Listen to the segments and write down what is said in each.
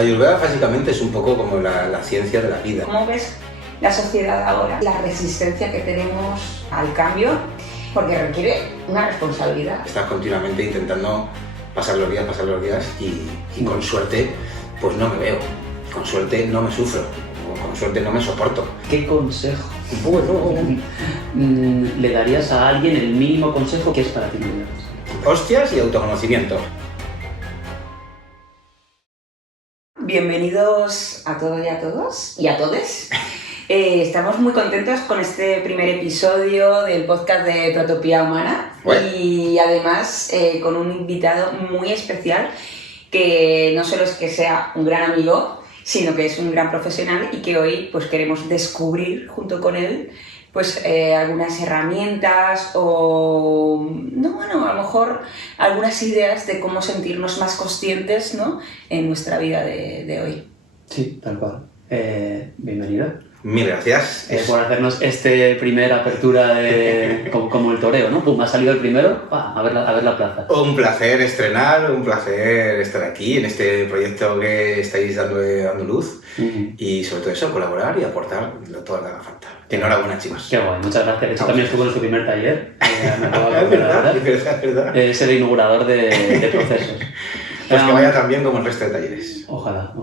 La Ayurveda básicamente es un poco como la ciencia de la vida. ¿Cómo ves la sociedad ahora? La resistencia que tenemos al cambio, porque requiere una responsabilidad. Estás continuamente intentando pasar los días y con suerte pues no me veo, con suerte no me sufro, con suerte no me soporto. ¿Qué consejo le darías a alguien, el mínimo consejo que es para ti? Hostias y autoconocimiento. Bienvenidos a todos y a todos y a todes. Estamos muy contentos con este primer episodio del podcast de Protopía Humana. Bueno. Y además con un invitado muy especial que no solo es que sea un gran amigo, sino que es un gran profesional y que hoy pues queremos descubrir junto con él pues algunas herramientas o a lo mejor algunas ideas de cómo sentirnos más conscientes, ¿no?, en nuestra vida de hoy. Sí, tal cual. Bienvenido. Mil gracias. Por hacernos este primer apertura como el toreo, ¿no? Pum, ha salido el primero, a ver la plaza. Un placer estrenar, un placer estar aquí en este proyecto que estáis dando luz y sobre todo eso, colaborar y aportar todo lo que haga falta. Enhorabuena, chicos. Qué guay, muchas gracias. De hecho, también estuve en su primer taller. Me acabo de Es verdad. Es el inaugurador de procesos. Pues que vaya tan bien como el resto de talleres. Ojalá.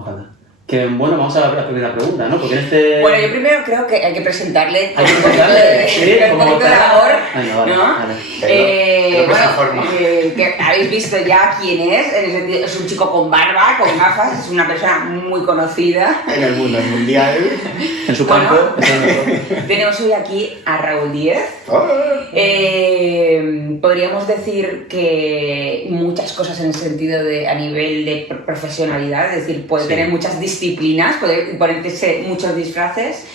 Que bueno, vamos a la primera pregunta, ¿no? Porque en este... Bueno, yo primero creo que hay que presentarle un poquito de labor, vale, ¿no? Vale. Que habéis visto ya quién es. Es un chico con barba, con gafas, es una persona muy conocida. En el mundo mundial. En su campo. Tenemos hoy aquí a Raúl Díez. Podríamos decir que muchas cosas en el sentido de a nivel de profesionalidad, es decir, puede tener muchas disciplinas, puede ponerse muchos disfraces,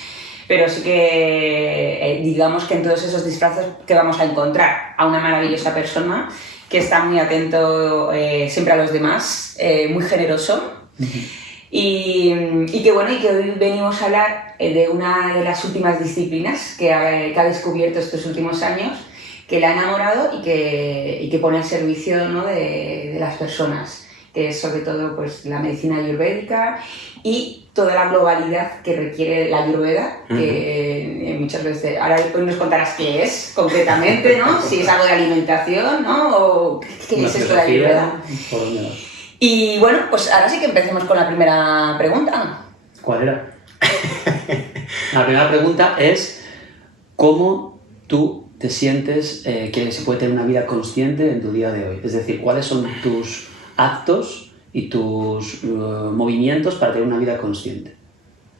pero sí que digamos que en todos esos disfraces que vamos a encontrar a una maravillosa persona que está muy atento siempre a los demás, muy generoso. Y que hoy venimos a hablar de una de las últimas disciplinas que ha descubierto estos últimos años, que le ha enamorado y que pone al servicio, ¿no?, de las personas, que es sobre todo pues la medicina ayurvédica y toda la globalidad que requiere la ayurveda, que muchas veces, ahora hoy nos contarás qué es concretamente, ¿no? Si es algo de alimentación, ¿no? O qué es esto de ayurveda. Y bueno, pues ahora sí que empecemos con la primera pregunta. ¿Cuál era? La primera pregunta es ¿cómo tú te sientes que se puede tener una vida consciente en tu día de hoy? Es decir, ¿cuáles son tus actos y tus movimientos para tener una vida consciente?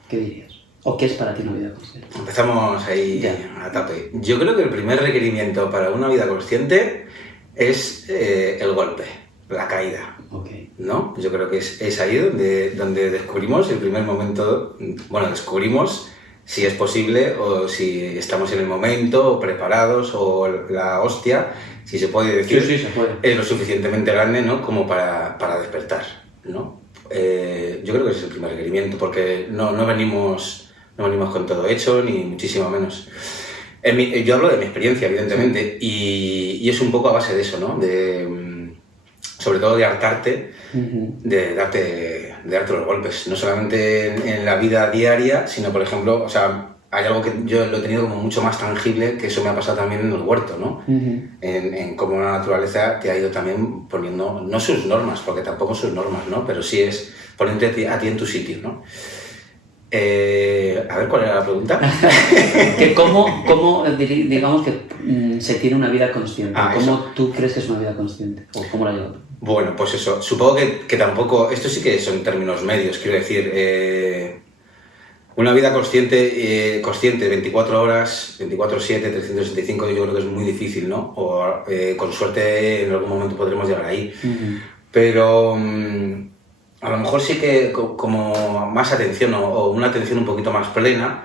¿Qué dirías? ¿O qué es para ti una vida consciente? Empezamos ahí a tape. Yo creo que el primer requerimiento para una vida consciente es el golpe, la caída. Okay. ¿No? Yo creo que es ahí donde descubrimos el primer momento, descubrimos si es posible o si estamos en el momento, o preparados, o la hostia, si se puede decir, sí, se puede. Es lo suficientemente grande, ¿no?, como para despertar, ¿no? Yo creo que ese es el primer requerimiento, porque no venimos con todo hecho, ni muchísimo menos. Yo hablo de mi experiencia, evidentemente, y es un poco a base de eso, ¿no? Sobre todo de hartarte, de darte los golpes, no solamente en la vida diaria, sino, por ejemplo, o sea, hay algo que yo lo he tenido como mucho más tangible, que eso me ha pasado también en el huerto, ¿no? En cómo la naturaleza te ha ido también poniendo, no sus normas, porque tampoco sus normas, ¿no? Pero sí es ponerte a ti en tu sitio, ¿no? A ver, ¿cuál era la pregunta? ¿Cómo digamos que se tiene una vida consciente? ¿Cómo eso. tú crees que es una vida consciente? ¿O cómo la llevas? Bueno, pues eso. Supongo que tampoco... Esto sí que son términos medios, quiero decir... una vida consciente 24 horas, 24/7, 365, yo creo que es muy difícil, ¿no? O con suerte en algún momento podremos llegar ahí. Pero... a lo mejor sí que como más atención o una atención un poquito más plena,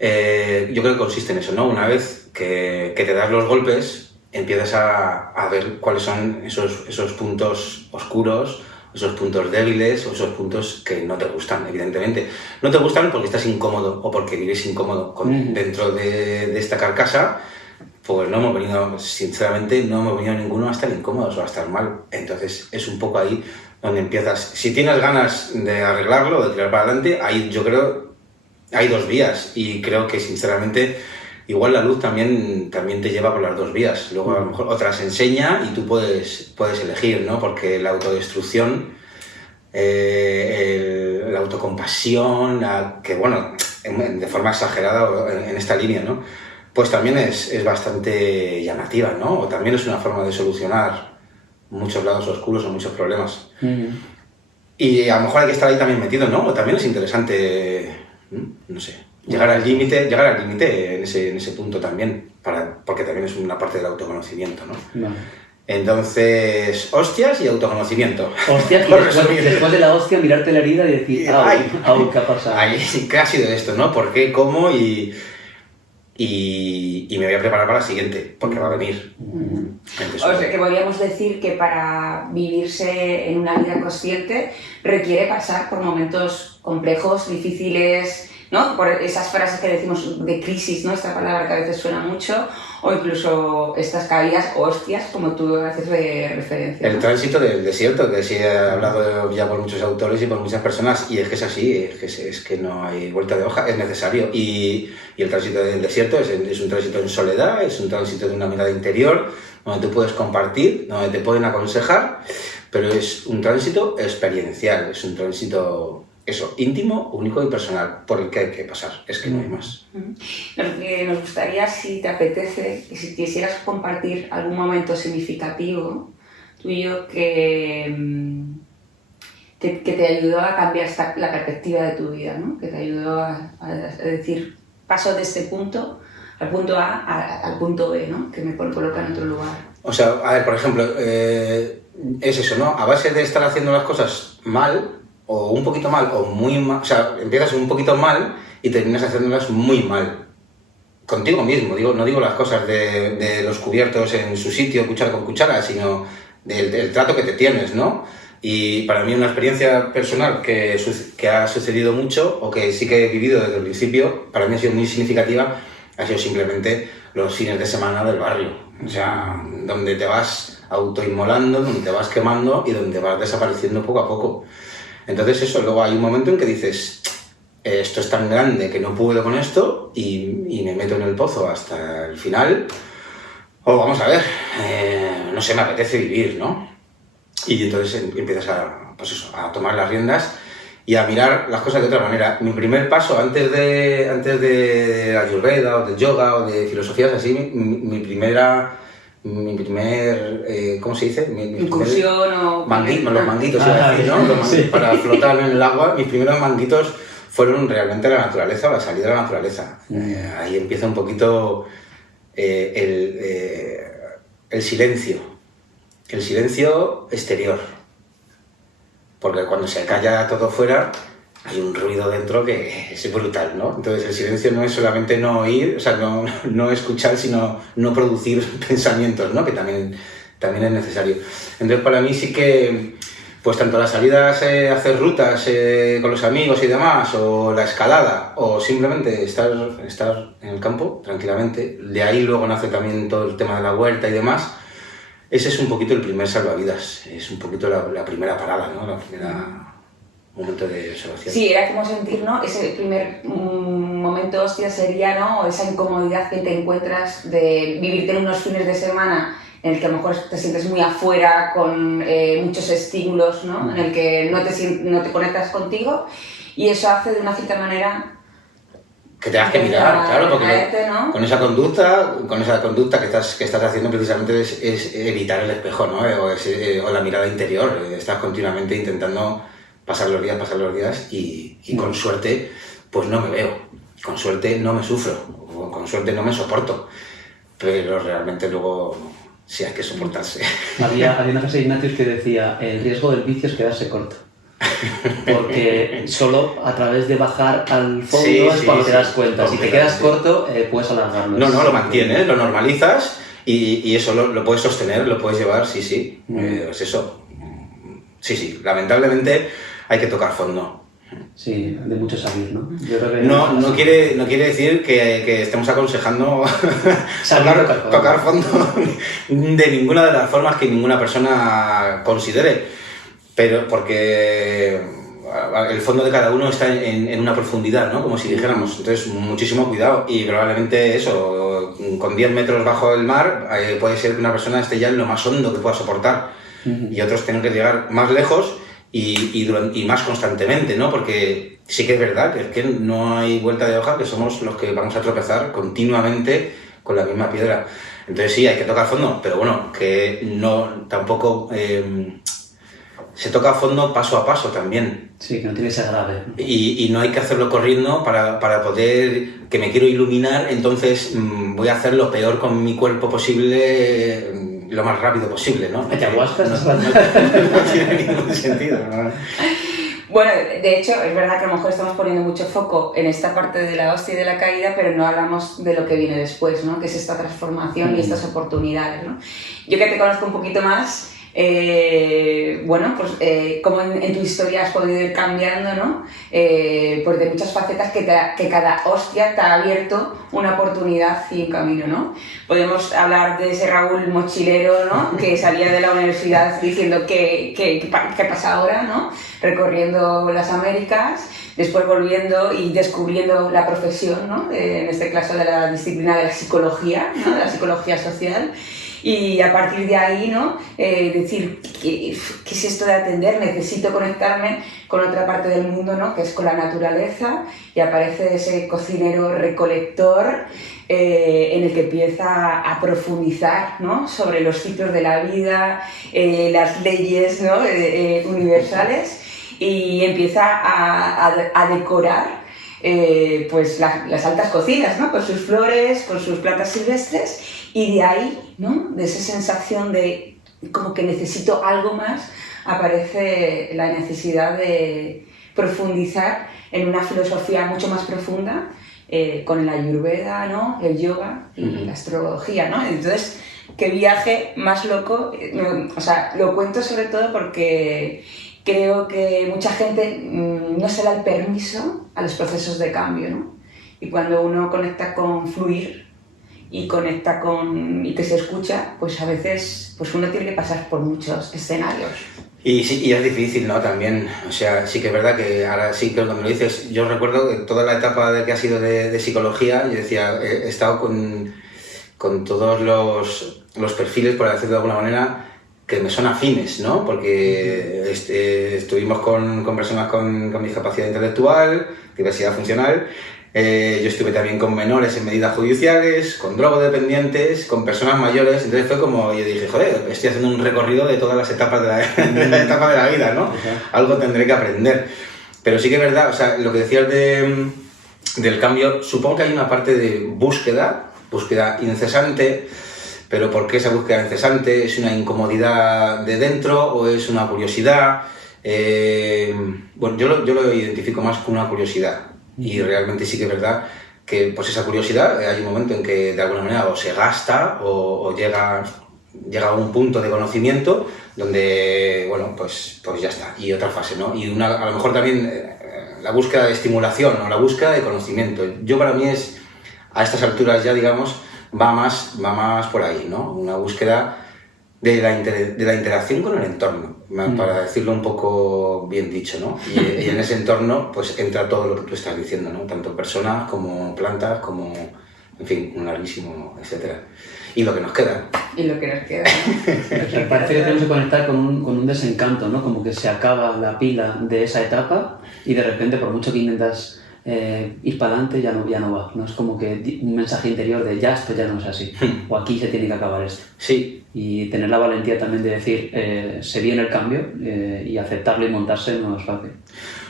yo creo que consiste en eso, ¿no? Una vez que te das los golpes, empiezas a ver cuáles son esos puntos oscuros, esos puntos débiles o esos puntos que no te gustan, evidentemente. No te gustan porque estás incómodo o porque vives incómodo dentro de esta carcasa. Pues sinceramente no hemos venido ninguno a estar incómodos o a estar mal. Entonces es un poco ahí donde empiezas. Si tienes ganas de arreglarlo, de tirar para adelante, ahí yo creo, hay dos vías y creo que sinceramente igual la luz también te lleva por las dos vías. Luego a lo mejor otras enseña y tú puedes elegir, ¿no? Porque la autodestrucción, la autocompasión, que bueno, de forma exagerada en esta línea, ¿no? Pues también es bastante llamativa, ¿no? O también es una forma de solucionar muchos lados oscuros o muchos problemas. Y a lo mejor hay que estar ahí también metido, ¿no? O también es interesante, no sé, llegar al límite en ese punto también, porque también es una parte del autoconocimiento, ¿no? Vale. Entonces, hostias y autoconocimiento. Hostias, y después de la hostia mirarte la herida y decir, ¿qué ha pasado? ¿Qué ha sido esto, no? ¿Por qué? ¿Cómo? Y me voy a preparar para la siguiente, porque va a venir. O sea, que podríamos decir que para vivirse en una vida consciente requiere pasar por momentos complejos, difíciles, ¿no? Por esas frases que decimos de crisis, ¿no? Esta palabra que a veces suena mucho, o incluso estas caídas o hostias, como tú haces de referencia, ¿no? El tránsito del desierto, que sí he hablado ya por muchos autores y por muchas personas, y es que es así, es que no hay vuelta de hoja, es necesario. Y el tránsito del desierto es un tránsito en soledad, es un tránsito de una mirada interior, donde tú puedes compartir, donde te pueden aconsejar, pero es un tránsito experiencial, es un tránsito, eso, íntimo, único y personal, por el que hay que pasar, es que no hay más. Nos gustaría, si te apetece, si quisieras compartir algún momento significativo tuyo que te ayudó a cambiar la perspectiva de tu vida, ¿no? Que te ayudó a decir, paso de este punto, al punto A al punto B, ¿no? Que me coloca en otro lugar. O sea, a ver, por ejemplo, es eso, ¿no? A base de estar haciendo las cosas mal, o un poquito mal, o muy mal, o sea, empiezas un poquito mal y terminas haciéndolas muy mal. Contigo mismo, no digo las cosas de los cubiertos en su sitio, cuchara con cuchara, sino del trato que te tienes, ¿no? Y para mí una experiencia personal que ha sucedido mucho, o que sí que he vivido desde el principio, para mí ha sido muy significativa, ha sido simplemente los fines de semana del barrio. O sea, donde te vas autoinmolando, donde te vas quemando y donde vas desapareciendo poco a poco. Entonces eso, luego hay un momento en que dices, esto es tan grande que no puedo con esto y me meto en el pozo hasta el final. O vamos a ver, no sé, me apetece vivir, ¿no? Y entonces empiezas a tomar las riendas y a mirar las cosas de otra manera. Mi primer paso, antes de la Ayurveda o del yoga o de filosofías así, mi primer, ¿cómo se dice? Incursión o... los manguitos, iba a decir, ¿no? Sí. Para flotar en el agua, mis primeros manguitos fueron realmente la naturaleza, o la salida a la naturaleza. Ahí empieza un poquito el silencio exterior. Porque cuando se calla todo fuera, hay un ruido dentro que es brutal, ¿no? Entonces el silencio no es solamente no oír, o sea, no escuchar, sino no producir pensamientos, ¿no? Que también es necesario. Entonces para mí sí que, pues tanto las salidas a hacer rutas con los amigos y demás, o la escalada, o simplemente estar en el campo tranquilamente, de ahí luego nace también todo el tema de la huerta y demás. Ese es un poquito el primer salvavidas, es un poquito la primera parada, ¿no? La primera momento de observación. Sí, era como sentir, ¿no? Ese primer momento hostia sería, ¿no? Esa incomodidad que te encuentras de vivirte en unos fines de semana en el que a lo mejor te sientes muy afuera con muchos estímulos, ¿no? En el que no te conectas contigo y eso hace de una cierta manera... Que tengas que mirar, claro, porque ¿no? con esa conducta que estás haciendo precisamente es evitar el espejo, ¿no? O la mirada interior. Estás continuamente intentando pasar los días y con suerte pues no me veo, con suerte no me sufro, o con suerte no me soporto, pero realmente luego sí hay que soportarse. Había una frase de Ignatius que decía, el riesgo del vicio es quedarse corto. Porque solo a través de bajar al fondo es cuando te das cuenta. Si te quedas corto, puedes alargarlo. No, lo mantienes, lo normalizas y eso lo puedes sostener, lo puedes llevar, sí. Es eso. Sí, lamentablemente hay que tocar fondo. Sí, de mucho salir, ¿no? Yo creo que no quiere decir que estemos aconsejando tocar fondo de ninguna de las formas que ninguna persona considere. pero porque el fondo de cada uno está en una profundidad, ¿no? Como si dijéramos. Entonces, muchísimo cuidado. Y probablemente eso, con 10 metros bajo el mar, puede ser que una persona esté ya en lo más hondo que pueda soportar. Y otros tienen que llegar más lejos y más constantemente, ¿no? Porque sí que es verdad que es que no hay vuelta de hoja, que somos los que vamos a tropezar continuamente con la misma piedra. Entonces sí, hay que tocar fondo, pero bueno, que no tampoco... se toca a fondo paso a paso también. Sí, que no tiene que ser grave. Y no hay que hacerlo corriendo para poder, que me quiero iluminar, entonces voy a hacer lo peor con mi cuerpo posible, lo más rápido posible, ¿no? ¿Ayahuasca? No tiene ningún sentido, ¿no? Bueno, de hecho, es verdad que a lo mejor estamos poniendo mucho foco en esta parte de la hostia y de la caída, pero no hablamos de lo que viene después, ¿no? Que es esta transformación y estas oportunidades, ¿no? Yo que te conozco un poquito más, bueno, pues cómo en tu historia has podido ir cambiando, ¿no? Pues de muchas facetas que cada hostia te ha abierto una oportunidad y un camino, ¿no? Podemos hablar de ese Raúl mochilero, ¿no? Que salía de la universidad diciendo ¿qué pasa ahora?, ¿no? Recorriendo las Américas, después volviendo y descubriendo la profesión, ¿no? En este caso de la disciplina de la psicología, ¿no? De la psicología social. Y a partir de ahí, ¿no? Decir, ¿qué es esto de atender? Necesito conectarme con otra parte del mundo, ¿no? Que es con la naturaleza, y aparece ese cocinero recolector en el que empieza a profundizar, ¿no? Sobre los ciclos de la vida, las leyes, ¿no? Universales, y empieza a decorar pues las altas cocinas, ¿no? Con sus flores, con sus plantas silvestres, y de ahí, ¿no? De esa sensación de como que necesito algo más, aparece la necesidad de profundizar en una filosofía mucho más profunda, con el Ayurveda, ¿no? El yoga y la astrología, ¿no? Entonces, qué viaje más loco. O sea, lo cuento sobre todo porque creo que mucha gente no se da el permiso a los procesos de cambio, ¿no? Y cuando uno conecta con fluir y conecta y que se escucha, pues a veces pues uno tiene que pasar por muchos escenarios. Y sí, y es difícil, ¿no? También, o sea, sí que es verdad que ahora sí que cuando me lo dices, yo recuerdo que toda la etapa de que ha sido de psicología, yo decía, he estado con todos los perfiles, por decirlo de alguna manera, que me son afines, ¿no? Porque estuvimos con personas con discapacidad intelectual, diversidad funcional. Yo estuve también con menores en medidas judiciales, con drogodependientes, con personas mayores. Entonces fue como, yo dije, joder, estoy haciendo un recorrido de todas las etapas de la etapa de la vida, ¿no? Algo tendré que aprender. Pero sí que es verdad, o sea, lo que decías del cambio, supongo que hay una parte de búsqueda incesante. Pero ¿por qué esa búsqueda incesante? ¿Es una incomodidad de dentro o es una curiosidad? Bueno, yo lo identifico más con una curiosidad. Y realmente sí que es verdad que pues esa curiosidad, hay un momento en que de alguna manera o se gasta o llega a un punto de conocimiento donde, bueno, pues ya está. Y otra fase, ¿no? Y a lo mejor también la búsqueda de estimulación o la búsqueda de conocimiento. Yo para mí a estas alturas ya, digamos, va más por ahí, ¿no? Una búsqueda de la interacción con el entorno, para decirlo un poco bien dicho, ¿no? Y en ese entorno pues entra todo lo que tú estás diciendo, ¿no? Tanto personas como plantas, como, en fin, un larguísimo, etcétera. Y lo que nos queda. Y lo que nos queda. Parece que tenemos que conectar con un desencanto, ¿no? Como que se acaba la pila de esa etapa y de repente, por mucho que intentas ir para adelante, ya no va. No es como que un mensaje interior de ya esto ya no es así. O aquí se tiene que acabar esto. Sí. Y tener la valentía también de decir se viene el cambio y aceptarlo y montarse no es fácil.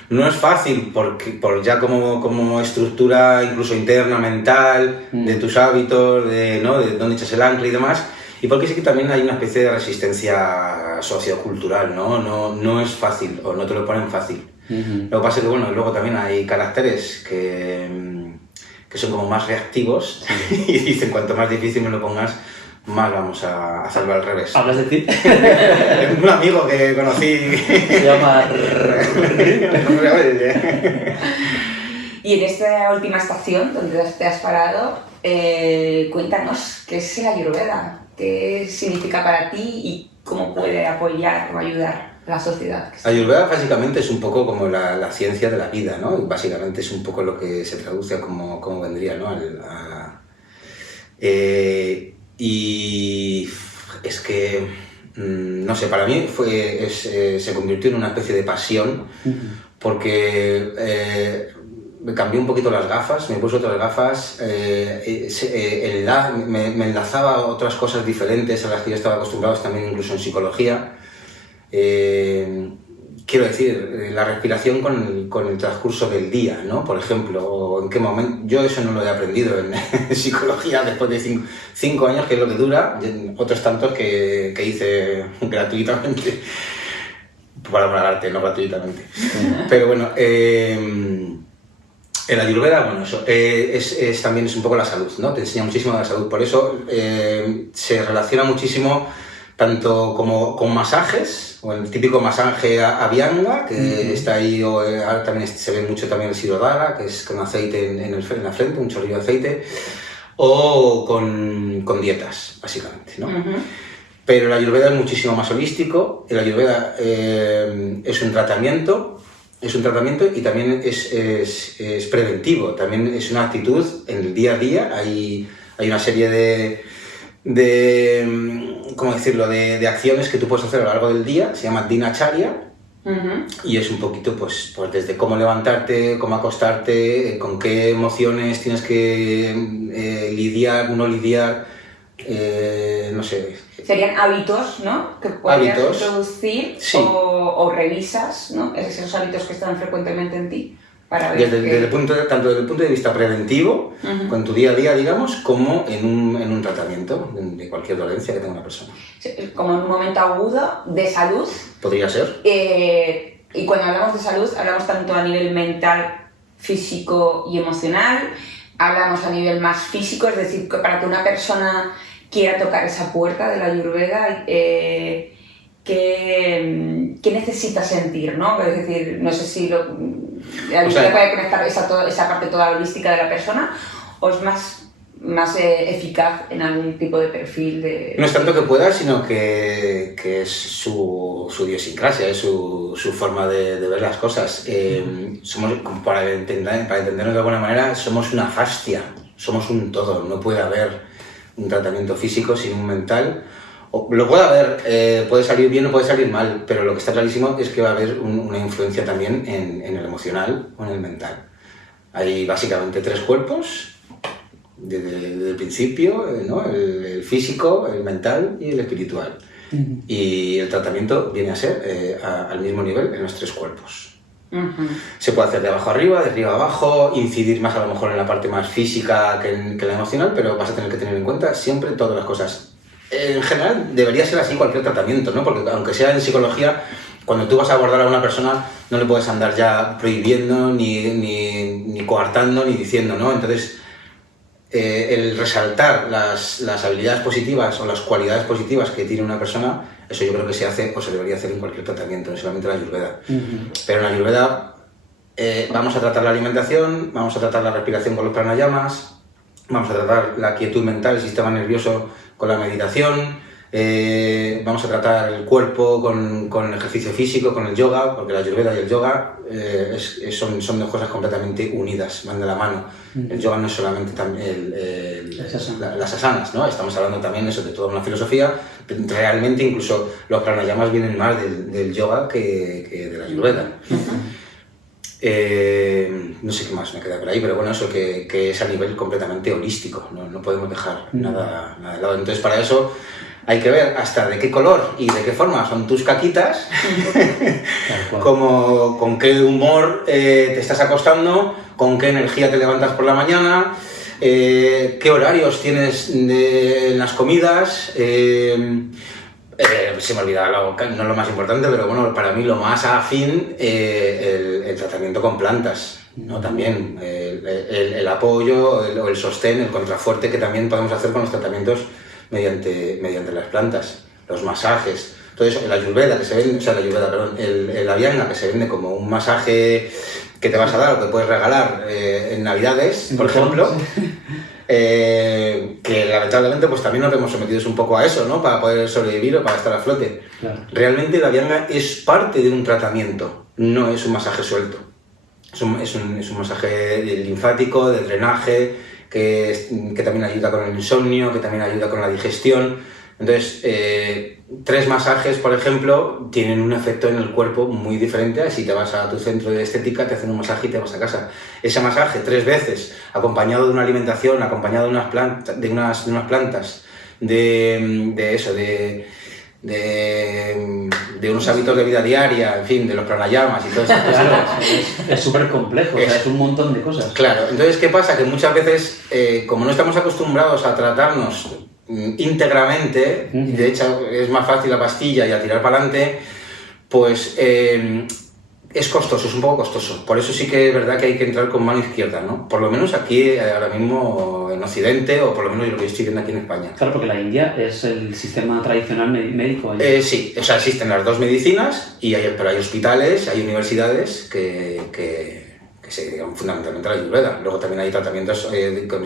No es fácil por ya como estructura incluso interna, mental, de tus hábitos, de dónde echas el ancla y demás. Y porque sí que también hay una especie de resistencia sociocultural, ¿no? No es fácil, o no te lo ponen fácil. Lo que pasa es que, bueno, luego también hay caracteres que son como más reactivos y dicen, cuanto más difícil me lo pongas, más vamos a hacerlo al revés. ¿Hablas de ti? Un amigo que conocí. Se llama... Y en esta última estación donde te has parado, cuéntanos, ¿qué es el Ayurveda? ¿Qué significa para ti y cómo puede apoyar o ayudar la sociedad. Ayurveda básicamente es un poco como la ciencia de la vida, ¿no? Y básicamente es un poco lo que se traduce a cómo vendría, ¿no? Y es que, no sé, para mí se convirtió en una especie de pasión, porque me cambié un poquito las gafas, me puse otras gafas, me enlazaba a otras cosas diferentes a las que yo estaba acostumbrado, también incluso en psicología. Quiero decir, la respiración con el transcurso del día, ¿no? Por ejemplo, o en qué momento. Yo eso no lo he aprendido en psicología después de 5 años, que es lo que dura, otros tantos que hice gratuitamente, para pagarte, no gratuitamente. Pero bueno, el Ayurveda, bueno, eso también es un poco la salud, ¿no? Te enseña muchísimo de la salud, por eso se relaciona muchísimo tanto como con masajes, o el típico masaje Abhyanga, que está ahí, o ahora también se ve mucho también el Sirodhara, que es con aceite en la frente, un chorrillo de aceite, o con dietas, básicamente, ¿no? Pero el Ayurveda es muchísimo más holístico, el Ayurveda es un tratamiento y también es preventivo, también es una actitud en el día a día. Hay una serie de ¿cómo decirlo?, de acciones que tú puedes hacer a lo largo del día, se llama Dinacharya, y es un poquito pues desde cómo levantarte, cómo acostarte, con qué emociones tienes que lidiar, no lidiar, no sé. Serían hábitos, ¿no?, que podrías introducir, sí, o revisas, ¿no?, esos hábitos que están frecuentemente en ti. Para ver tanto desde el punto de vista preventivo, con tu día a día, digamos, como en un tratamiento de cualquier dolencia que tenga una persona. Como en un momento agudo de salud. Podría ser. Y cuando hablamos de salud, hablamos tanto a nivel mental, físico y emocional, hablamos a nivel más físico, es decir, que para que una persona quiera tocar esa puerta de la Ayurveda, ¿qué necesita sentir, ¿no? Es decir, no sé si la Ayurveda puede conectar esa parte toda holística de la persona, o es más eficaz en algún tipo de perfil de... No es tanto que pueda, sino que es su idiosincrasia, es su forma de ver las cosas. Somos, para entendernos de alguna manera, somos una fascia, somos un todo. No puede haber un tratamiento físico sin un mental. Lo puede haber, puede salir bien o puede salir mal, pero lo que está clarísimo es que va a haber una influencia también en el emocional o en el mental. Hay básicamente 3 cuerpos desde el principio, ¿no? El físico, el mental y el espiritual. Y el tratamiento viene a ser al mismo nivel en los 3 cuerpos. Se puede hacer de abajo arriba, de arriba abajo, incidir más a lo mejor en la parte más física que la emocional, pero vas a tener que tener en cuenta siempre todas las cosas. En general debería ser así cualquier tratamiento, ¿no? Porque aunque sea en psicología, cuando tú vas a abordar a una persona no le puedes andar ya prohibiendo, ni coartando, ni diciendo, ¿no? Entonces, el resaltar las habilidades positivas o las cualidades positivas que tiene una persona, eso yo creo que se hace o se debería hacer en cualquier tratamiento, no solamente en la Ayurveda. Pero en la Ayurveda vamos a tratar la alimentación, vamos a tratar la respiración con los pranayamas, vamos a tratar la quietud mental, el sistema nervioso con la meditación, vamos a tratar el cuerpo con el ejercicio físico, con el yoga, porque la Ayurveda y el yoga son 2 cosas completamente unidas, van de la mano. El yoga no es solamente las asanas, ¿no? Estamos hablando también eso, de toda una filosofía. Realmente incluso los pranayamas vienen más del yoga que de la Ayurveda. No sé qué más me queda por ahí, pero bueno, eso que es a nivel completamente holístico, no podemos dejar nada de lado. Entonces, para eso hay que ver hasta de qué color y de qué forma son tus caquitas, como con qué humor te estás acostando, con qué energía te levantas por la mañana, qué horarios tienes en las comidas. Se me olvida, no es lo más importante, pero bueno, para mí lo más afín, el tratamiento con plantas, ¿no? También el apoyo o el sostén, el contrafuerte que también podemos hacer con los tratamientos mediante las plantas, los masajes, todo eso. El Ayurveda, que se vende, o sea, el Abhyanga, que se vende como un masaje que te vas a dar o que puedes regalar en Navidades, por ejemplo. que lamentablemente pues también nos vemos sometidos un poco a eso, ¿no? Para poder sobrevivir o para estar a flote. Claro. Realmente la Vianga es parte de un tratamiento, no es un masaje suelto. Es un masaje linfático, de drenaje, que también ayuda con el insomnio, que también ayuda con la digestión. Entonces, 3 masajes, por ejemplo, tienen un efecto en el cuerpo muy diferente a si te vas a tu centro de estética, te hacen un masaje y te vas a casa. Ese masaje 3 veces, acompañado de una alimentación, acompañado de unas plantas, de unos hábitos de vida diaria, en fin, de los pranayamas y todo eso. Claro, es súper complejo, o sea, es un montón de cosas. Claro, entonces, ¿qué pasa? Que muchas veces, como no estamos acostumbrados a tratarnos íntegramente, y de hecho es más fácil la pastilla y a tirar para adelante, pues es costoso, es un poco costoso. Por eso sí que es verdad que hay que entrar con mano izquierda, ¿no? Por lo menos aquí, ahora mismo en Occidente, o por lo menos lo que estoy viendo aquí en España. Claro, porque la India es el sistema tradicional médico. Sí, o sea, existen las 2 medicinas, pero hay hospitales, hay universidades que se dedican fundamentalmente a la Ayurveda. Luego también hay tratamientos con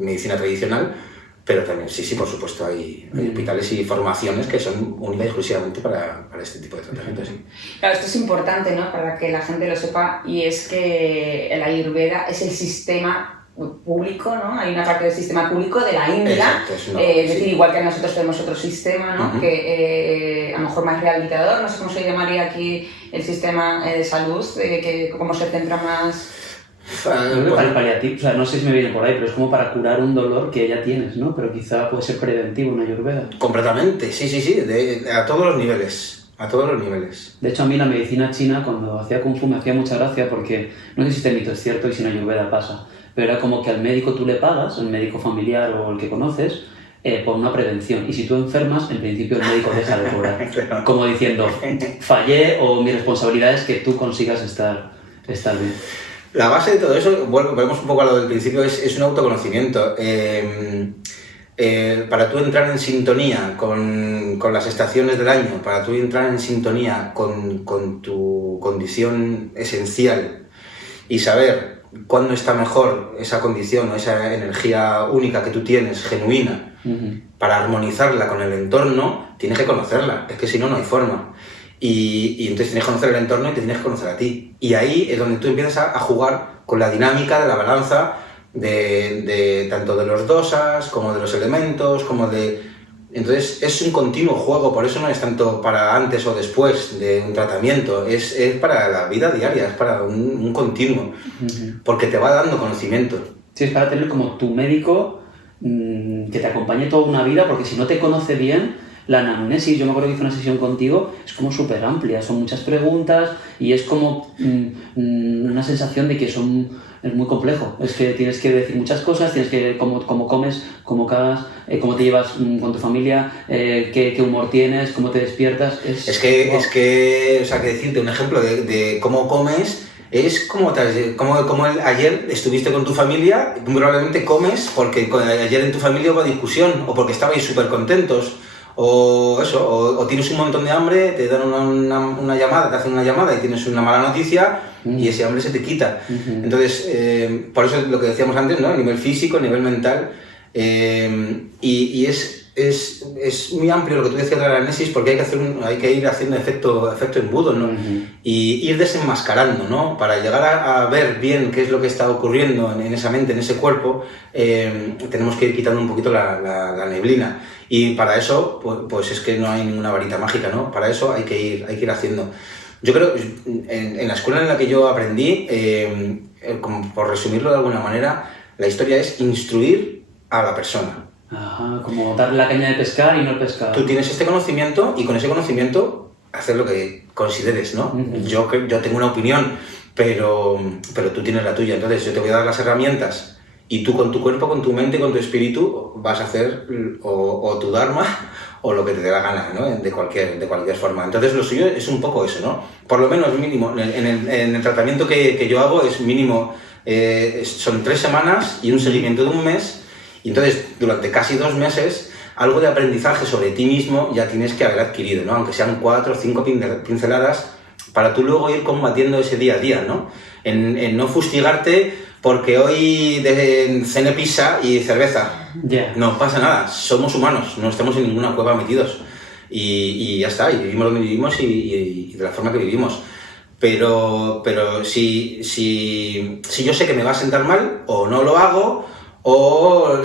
medicina tradicional, pero también, sí, por supuesto, hay hospitales y formaciones que son únicas y exclusivamente para este tipo de tratamientos. Sí. Claro, esto es importante, ¿no? Para que la gente lo sepa, y es que la Ayurveda es el sistema público, ¿no? Hay una parte del sistema público de la India. Exacto, es decir, igual que nosotros tenemos otro sistema, ¿no? Que a lo mejor más rehabilitador, no sé cómo se llamaría aquí el sistema de salud, que cómo se centra más... Para el paliativo, o sea, no sé si me viene por ahí, pero es como para curar un dolor que ya tienes, ¿no? Pero quizá puede ser preventivo una Ayurveda. Completamente, sí, a todos los niveles. A todos los niveles. De hecho, a mí la medicina china, cuando hacía Kung Fu, me hacía mucha gracia porque, no sé si este mito es cierto y si en Ayurveda pasa, pero era como que al médico tú le pagas, el médico familiar o el que conoces, por una prevención. Y si tú enfermas, en principio el médico deja de cobrar. Como diciendo, fallé o mi responsabilidad es que tú consigas estar bien. La base de todo eso, volvemos un poco a lo del principio, es un autoconocimiento. Para tú entrar en sintonía con las estaciones del año, para tú entrar en sintonía con tu condición esencial y saber cuándo está mejor esa condición o esa energía única que tú tienes, genuina, para armonizarla con el entorno, tienes que conocerla, es que si no, no hay forma. Y entonces tienes que conocer el entorno y te tienes que conocer a ti. Y ahí es donde tú empiezas a jugar con la dinámica de la balanza de tanto de los dosas, como de los elementos, como de... Entonces es un continuo juego, por eso no es tanto para antes o después de un tratamiento, es para la vida diaria, es para un continuo, porque te va dando conocimiento. Sí, es para tener como tu médico que te acompañe toda una vida, porque si no te conoce bien... La anamnesis, yo me acuerdo que hice una sesión contigo, es como súper amplia, son muchas preguntas y es como una sensación de que es muy complejo. Es que tienes que decir muchas cosas, tienes que cómo comes, cómo cagas, cómo te llevas con tu familia, qué humor tienes, cómo te despiertas. Es que, o sea, que decirte un ejemplo de cómo comes. Es como ayer estuviste con tu familia, probablemente comes porque ayer en tu familia hubo discusión o porque estabais súper contentos. O eso, o tienes un montón de hambre, te dan una llamada, te hacen una llamada y tienes una mala noticia y ese hambre se te quita. Entonces, por eso es lo que decíamos antes, ¿no? A nivel físico, a nivel mental, y es muy amplio lo que tú decías de la anamnesis porque hay que ir haciendo efecto embudo, ¿no? Y ir desenmascarando, ¿no? Para llegar a ver bien qué es lo que está ocurriendo en esa mente, en ese cuerpo, tenemos que ir quitando un poquito la neblina. Y para eso, pues es que no hay ninguna varita mágica, ¿no? Para eso hay que ir haciendo. Yo creo, en la escuela en la que yo aprendí, como por resumirlo de alguna manera, la historia es instruir a la persona. Ajá, como darle la caña de pescar y no el pescado. Tú tienes este conocimiento y con ese conocimiento hacer lo que consideres, ¿no? Yo tengo una opinión, pero tú tienes la tuya. Entonces yo te voy a dar las herramientas y tú con tu cuerpo, con tu mente, con tu espíritu vas a hacer o tu dharma o lo que te dé la gana, ¿no? De cualquier forma. Entonces lo suyo es un poco eso, ¿no? Por lo menos mínimo, en el tratamiento que yo hago es mínimo, son 3 semanas y un seguimiento de un mes. Y entonces, durante casi 2 meses, algo de aprendizaje sobre ti mismo ya tienes que haber adquirido, ¿no? Aunque sean 4 o 5 pinceladas, para tú luego ir combatiendo ese día a día, ¿no? En no fustigarte porque hoy cené pizza y cerveza. Yeah. No pasa nada, somos humanos, no estamos en ninguna cueva metidos. Y ya está, y vivimos donde vivimos y de la forma que vivimos. Pero si yo sé que me va a sentar mal, o no lo hago, o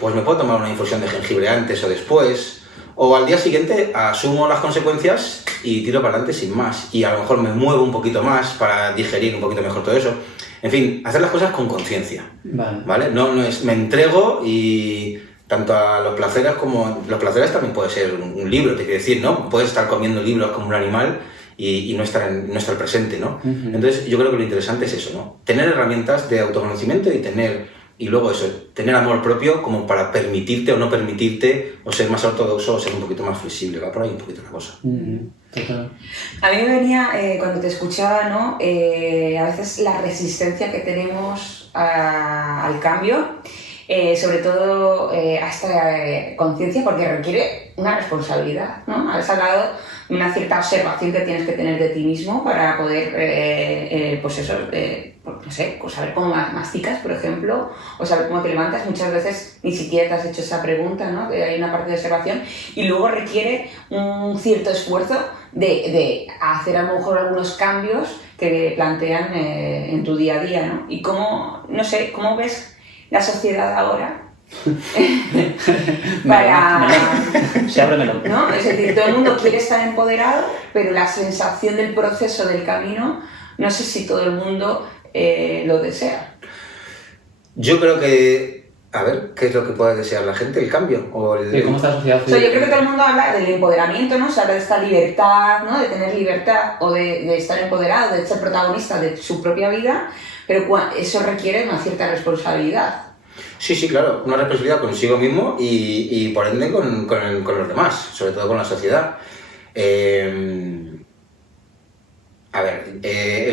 pues me puedo tomar una infusión de jengibre antes o después, o al día siguiente asumo las consecuencias y tiro para adelante sin más. Y a lo mejor me muevo un poquito más para digerir un poquito mejor todo eso. En fin, hacer las cosas con conciencia. ¿Vale? No es me entrego y tanto a los placeres como... Los placeres también puede ser un libro, te quiero decir, ¿no? Puedes estar comiendo libros como un animal y no estar presente, ¿no? Uh-huh. Entonces yo creo que lo interesante es eso, ¿no? Tener herramientas de autoconocimiento y luego eso, tener amor propio como para permitirte o no permitirte, o ser más ortodoxo o ser un poquito más flexible. Va por ahí un poquito la cosa. Uh-huh. Total. A mí me venía, cuando te escuchaba, ¿no? A veces la resistencia que tenemos al cambio, sobre todo a esta conciencia, porque requiere una responsabilidad, ¿no? Has hablado de una cierta observación que tienes que tener de ti mismo para poder, pues eso, no sé, saber cómo masticas, por ejemplo, o saber cómo te levantas. Muchas veces ni siquiera te has hecho esa pregunta, ¿no? Hay una parte de observación y luego requiere un cierto esfuerzo de hacer a lo mejor algunos cambios que plantean en tu día a día, ¿no? Y cómo, no sé, ¿cómo ves la sociedad ahora? ¿No? Es decir, todo el mundo quiere estar empoderado, pero la sensación del proceso, del camino, no sé si todo el mundo lo desea. Yo creo que, a ver, ¿qué es lo que puede desear la gente? ¿El cambio? ¿O ¿Cómo está la sociedad? O sea, yo creo que todo el mundo habla del empoderamiento, ¿no? O sea, de esta libertad, ¿no? De tener libertad o de estar empoderado, de ser protagonista de su propia vida, pero eso requiere una cierta responsabilidad. Sí, claro, una responsabilidad consigo mismo y por ende con los demás, sobre todo con la sociedad. El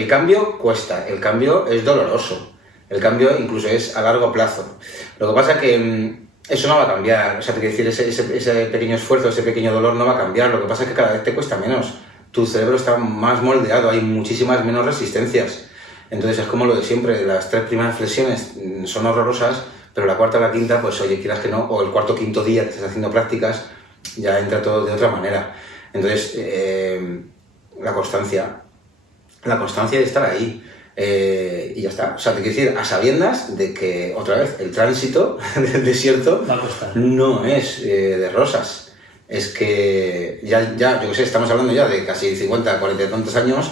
cambio cuesta, el cambio es doloroso, el cambio incluso es a largo plazo. Lo que pasa es que eso no va a cambiar, o sea, te quiero decir, ese pequeño esfuerzo, ese pequeño dolor no va a cambiar, lo que pasa es que cada vez te cuesta menos, tu cerebro está más moldeado, hay muchísimas menos resistencias. Entonces es como lo de siempre, las 3 primeras flexiones son horrorosas, pero la cuarta o la quinta, pues oye, quieras que no, o el cuarto o quinto día que estás haciendo prácticas, ya entra todo de otra manera. Entonces, la constancia de estar ahí, y ya está. O sea, te quiero decir, a sabiendas de que, otra vez, el tránsito del desierto no es de rosas. Es que ya, yo qué sé, estamos hablando ya de casi 50, 40 y tantos años,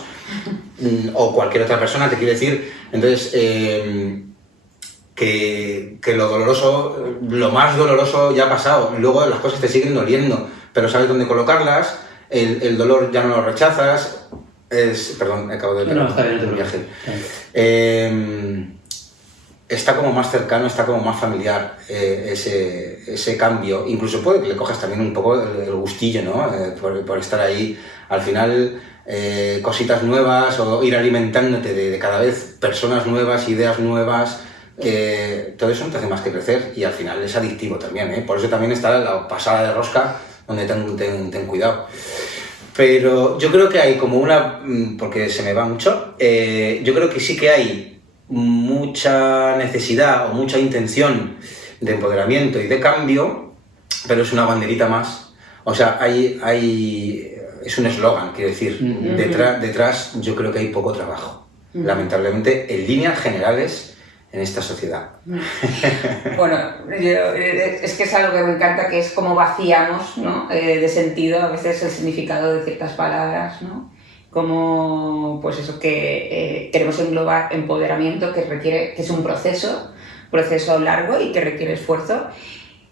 o cualquier otra persona, te quiero decir. Entonces, que lo doloroso, lo más doloroso ya ha pasado. Luego las cosas te siguen doliendo, pero sabes dónde colocarlas, el dolor ya no lo rechazas. Perdón, acabo de perder el viaje. Está como más cercano, está como más familiar ese cambio. Incluso puede que le cojas también un poco el gustillo, ¿no? Por estar ahí. Al final, cositas nuevas o ir alimentándote de cada vez personas nuevas, ideas nuevas. Todo eso no te hace más que crecer y al final es adictivo también, ¿eh? Por eso también está la pasada de rosca, donde ten cuidado. Pero yo creo que hay como porque se me va mucho, yo creo que sí que hay mucha necesidad o mucha intención de empoderamiento y de cambio, pero es una banderita más. O sea, es un eslogan, quiero decir. Mm-hmm. Detrás yo creo que hay poco trabajo. Mm-hmm. Lamentablemente, en líneas generales, en esta sociedad. Bueno, es que es algo que me encanta, que es como vaciamos, ¿no? De sentido a veces el significado de ciertas palabras, ¿no? Como, pues eso, que queremos englobar empoderamiento, que es un proceso largo y que requiere esfuerzo.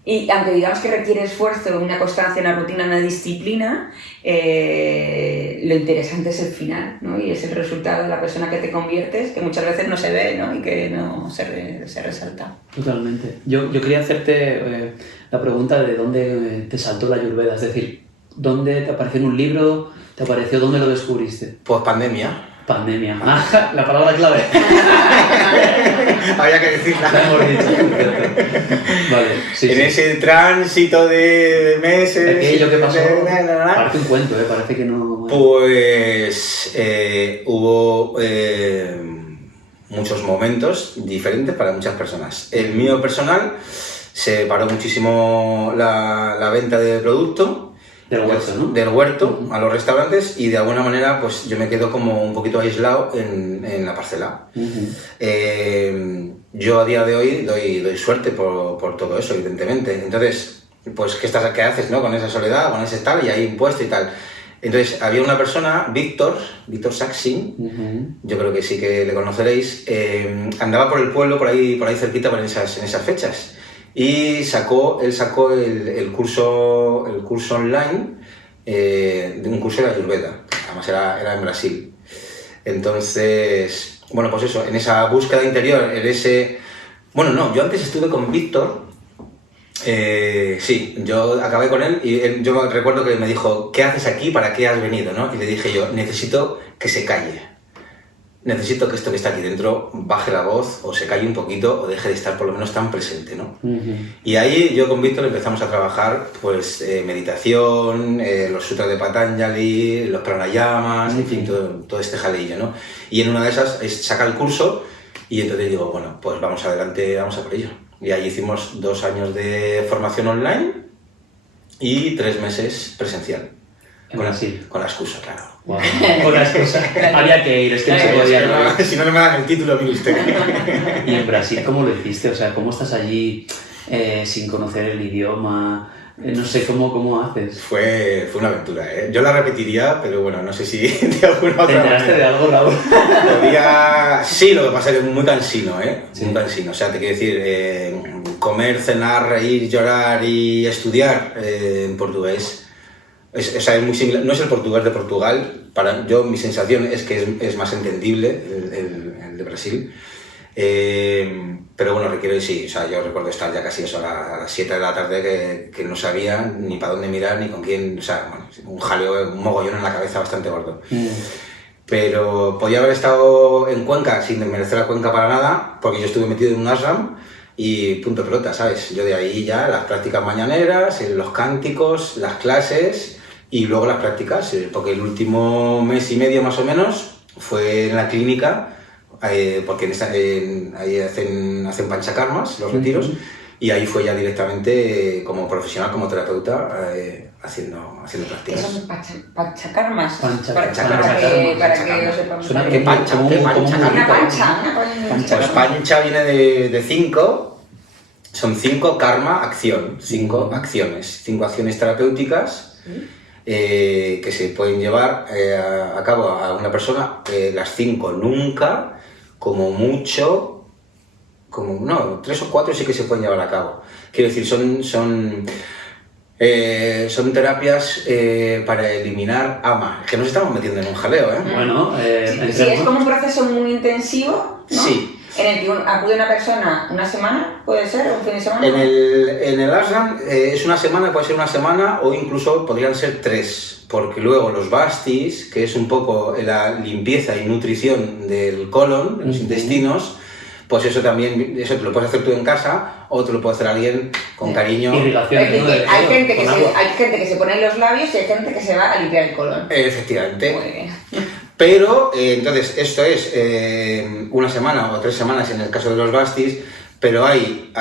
Y aunque digamos que requiere esfuerzo, una constancia, una rutina, una disciplina, lo interesante es el final, ¿no? Y es el resultado de la persona que te conviertes, que muchas veces no se ve, ¿no? Y que no se resalta. Totalmente. Yo quería hacerte la pregunta de dónde te saltó la Ayurveda, es decir, ¿dónde te apareció en un libro? ¿Te apareció? ¿Dónde lo descubriste? Pues pandemia. Pandemia. Ah, la palabra clave. Había que decirla. La hemos dicho. Vale. Sí, en ese tránsito de meses. Aquello que pasó. Parece un cuento, parece que no. Pues hubo muchos momentos diferentes para muchas personas. El mío personal se paró muchísimo la venta de producto. Del huerto, ¿no? Del huerto a los restaurantes y de alguna manera pues yo me quedo como un poquito aislado en la parcela. Yo a día de hoy doy suerte por todo eso, evidentemente. Entonces, pues ¿qué haces, no? Con esa soledad, con ese tal y ahí impuesto y tal. Entonces había una persona, Víctor Saxin, yo creo que sí que le conoceréis, andaba por el pueblo, por ahí cerquita en esas fechas. Y él sacó el curso online de un curso de Ayurveda, además era en Brasil. Entonces, bueno, pues eso, en esa búsqueda interior, yo antes estuve con Víctor, sí, yo acabé con él y yo recuerdo que me dijo, ¿qué haces aquí? ¿Para qué has venido? ¿No? Y le dije yo, necesito que se calle. Necesito que esto que está aquí dentro baje la voz o se calle un poquito o deje de estar por lo menos tan presente, ¿no? Y ahí yo con Víctor empezamos a trabajar pues meditación, los sutras de Patanjali, los pranayamas, en fin, todo este jaleillo, ¿no? Y en una de esas saca el curso y entonces digo, bueno, pues vamos adelante, vamos a por ello. Y ahí hicimos 2 años de formación online y 3 meses presencial. En Brasil. Con la excusa, claro. Wow. Con la excusa. Había que ir, es que no se podía ir. Si no, no me dan el título, mire usted. ¿Y en Brasil cómo lo hiciste? O sea, ¿cómo estás allí sin conocer el idioma? No sé, ¿cómo haces? Fue una aventura, ¿eh? Yo la repetiría, pero bueno, no sé si de alguna otra ¿Te enteraste de algo, Raúl? Sí, lo que pasa es que es muy cansino, ¿eh? Sí. Muy cansino. O sea, te quiero decir, comer, cenar, reír, llorar y estudiar en portugués. Es muy similar, no es el portugués de Portugal, mi sensación es que es más entendible el de Brasil, pero bueno, requiere, sí, o sea, yo recuerdo estar ya casi eso a las 7 de la tarde que no sabía ni para dónde mirar ni con quién, o sea, bueno, un jaleo, un mogollón en la cabeza bastante gordo. Pero podía haber estado en Cuenca sin desmerecer a Cuenca para nada, porque yo estuve metido en un ashram y punto pelota, ¿sabes? Yo de ahí ya las prácticas mañaneras, los cánticos, las clases y luego las prácticas, porque el último mes y medio más o menos fue en la clínica, porque ahí hacen panchakarmas, los retiros, y ahí fue ya directamente como profesional, como terapeuta, haciendo prácticas. ¿Qué son panchakarmas? Panchakarmas. Para que lo sepamos. Suena ¿Qué pancha? Una pancha. Pues pancha viene de 5, son 5 karma, acción, 5 acciones, 5 acciones terapéuticas que se pueden llevar a cabo a una persona, las 5 nunca, como mucho, 3 o 4 sí que se pueden llevar a cabo. Quiero decir, son terapias para eliminar ama. Es que nos estamos metiendo en un jaleo, ¿eh? Bueno, sí, es como un proceso muy intensivo, ¿no? Sí. En el que acude una persona una semana, puede ser, un fin de semana. En el ashram es una semana, puede ser una semana o incluso podrían ser 3, porque luego los bastis, que es un poco la limpieza y nutrición del colon, de los intestinos, pues eso también, eso te lo puedes hacer tú en casa o te lo puede hacer alguien con cariño. Irrigación, Es decir, ¿no? que hay Con gente que se pone en los labios y hay gente que se va a limpiar el colon. Efectivamente. Muy bien. Pero, entonces, esto es una semana o 3 semanas en el caso de los bastis, pero hay